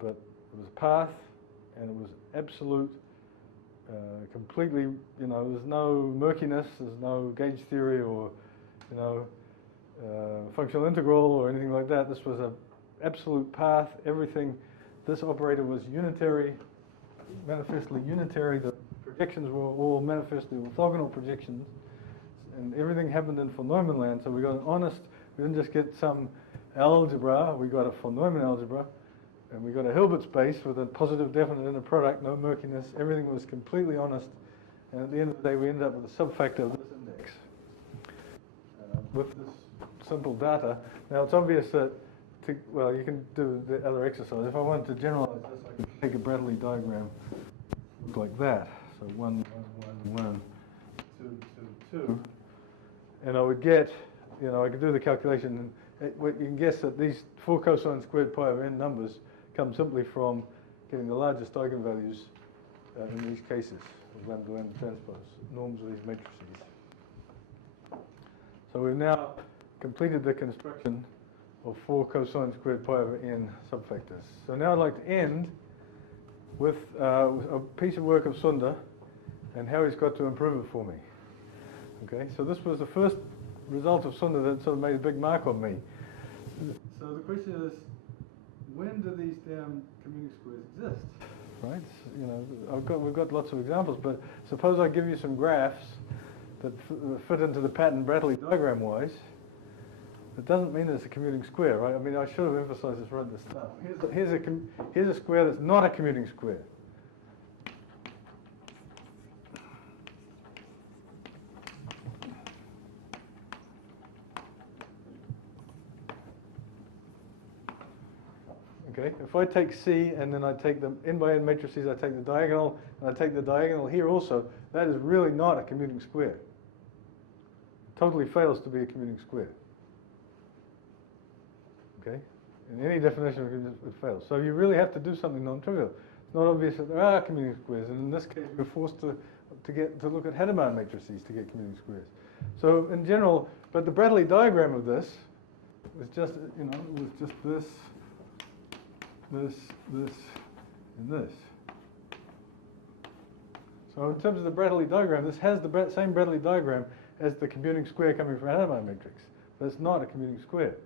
but it was a path and it was absolute, completely, you know, there's no murkiness, there's no gauge theory or, you know, functional integral or anything like that. This was an absolute path, everything. This operator was unitary, manifestly unitary. The projections were all manifestly orthogonal projections, and everything happened in von Neumann land. So we got an honest, we didn't just get some algebra, we got a von Neumann algebra, and we got a Hilbert space with a positive definite inner product, no murkiness. Everything was completely honest, and at the end of the day we ended up with a subfactor of this index with this simple data. Now it's obvious that, well, you can do the other exercise. If I wanted to generalize this, I could take a Bradley diagram, look like that. So 1, 1, 1, 1, 2, 2, 2. And I would get, you know, I could do the calculation. And you can guess that these 4 cosine squared pi over n numbers come simply from getting the largest eigenvalues in these cases of lambda lambda transpose, norms of these matrices. So we've now completed the construction of 4 cosine squared pi over n subfactors. So now I'd like to end with a piece of work of Sundar and how he's got to improve it for me. Okay, so this was the first result of Sundar that sort of made a big mark on me. So the question is, when do these damn commuting squares exist? Right? You know, we've got lots of examples, but suppose I give you some graphs that fit into the pattern Bradley diagram-wise. It doesn't mean it's a commuting square, right? I mean, I should have emphasized this right at the start. Here's a square that's not a commuting square. Okay, if I take C and then I take the n by n matrices, I take the diagonal, and I take the diagonal here also, that is really not a commuting square. Totally fails to be a commuting square. Okay, in any definition it fails. So you really have to do something non-trivial. It's not obvious that there are commuting squares, and in this case we're forced to look at Hadamard matrices to get commuting squares. So in general, but the Bradley diagram of this was just, you know, it was just this, this, and this. So in terms of the Bradley diagram, this has the same Bradley diagram as the commuting square coming from Hadamard matrix, but it's not a commuting square.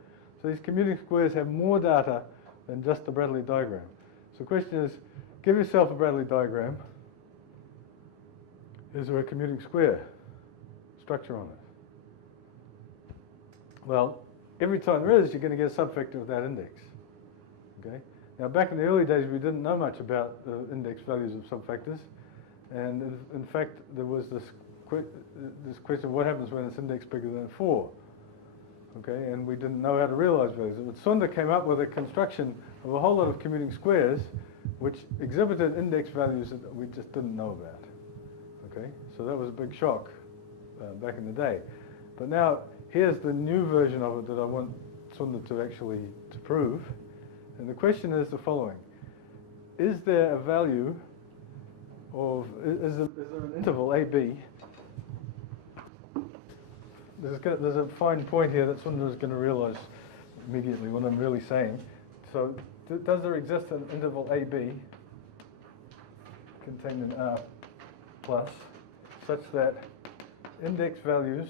So these commuting squares have more data than just the Bradley diagram. So the question is, give yourself a Bradley diagram. Is there a commuting square structure on it? Well, every time there is, you're going to get a subfactor of that index. Okay. Now, back in the early days, we didn't know much about the index values of subfactors, and in fact, there was this question of what happens when it's index bigger than 4. Okay, and we didn't know how to realize values. But Sundar came up with a construction of a whole lot of commuting squares, which exhibited index values that we just didn't know about. Okay, so that was a big shock back in the day. But now here's the new version of it that I want Sundar to actually prove. And the question is the following: is there a value of is there an interval AB? There's a fine point here that Sundar is going to realize immediately what I'm really saying. So does there exist an interval AB contained in R plus such that index values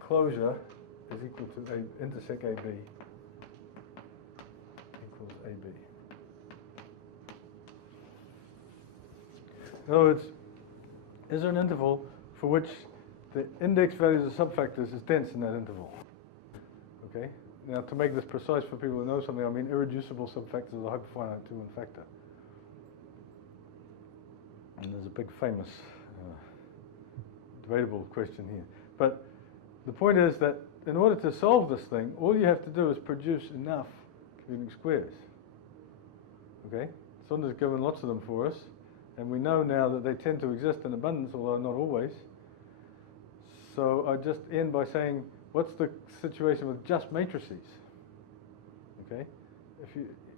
closure is equal to A intersect AB equals AB. In other words, is there an interval for which the index values of subfactors is dense in that interval? Okay. Now, to make this precise for people who know something, I mean irreducible subfactors of the hyperfinite 2-1 factor. And there's a big famous debatable question here. But the point is that in order to solve this thing, all you have to do is produce enough commuting squares. Okay? Sonder's given lots of them for us, and we know now that they tend to exist in abundance, although not always. So I just end by saying, what's the situation with just matrices? Okay?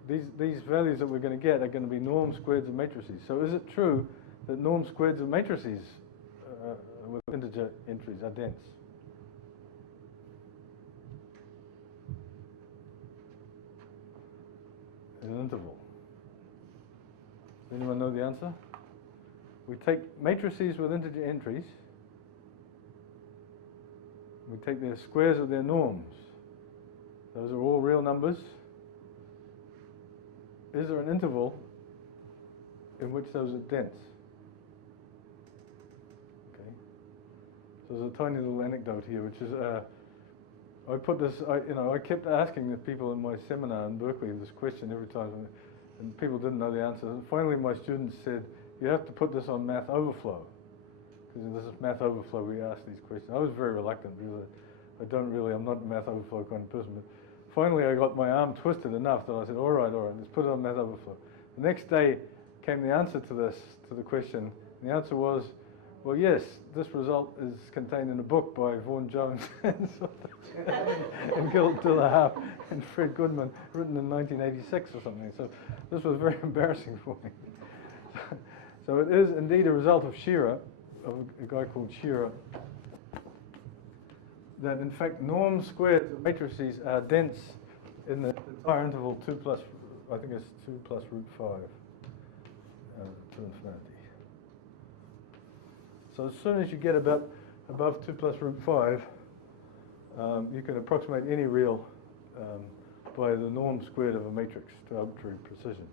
These values that we're going to get are going to be norm squareds of matrices. So is it true that norm squareds of matrices with integer entries are dense? In an interval. Does anyone know the answer? We take matrices with integer entries. We take their squares of their norms. Those are all real numbers. Is there an interval in which those are dense? Okay. So there's a tiny little anecdote here, which is I put this. I kept asking the people in my seminar in Berkeley this question every time, and people didn't know the answer. And finally, my students said, "You have to put this on Math Overflow." Because in this is Math Overflow, we ask these questions. I was very reluctant because I'm not a Math Overflow kind of person. But finally, I got my arm twisted enough that I said, all right, let's put it on Math Overflow. The next day came the answer to the question. And the answer was, well, yes, this result is contained in a book by Vaughan Jones and Gil Dillahab and Fred Goodman, written in 1986 or something. So this was very embarrassing for me. So it is indeed a result of Shearer, of a guy called Shearer, that in fact norm squares of matrices are dense in the entire interval 2 plus, I think it's 2 plus root 5 to infinity. So as soon as you get above 2 plus root 5, you can approximate any real by the norm squared of a matrix to arbitrary precision.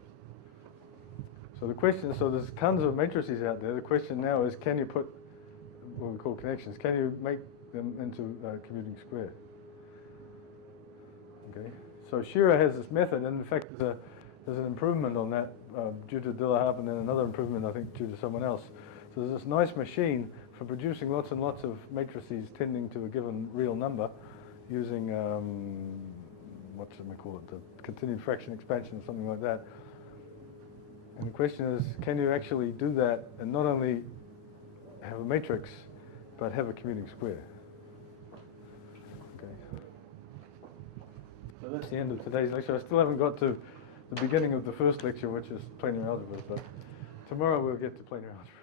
So the question, so there's tons of matrices out there. The question now is, can you put what we call connections? Can you make them into commuting square? Okay. So Shearer has this method, and in fact, there's an improvement on that due to Dillahab, and then another improvement, I think, due to someone else. So there's this nice machine for producing lots and lots of matrices tending to a given real number using what should we call it? The continued fraction expansion or something like that. And the question is, can you actually do that and not only have a matrix, but have a commuting square? Okay. So that's the end of today's lecture. I still haven't got to the beginning of the first lecture, which is planar algebras, but tomorrow we'll get to planar algebras.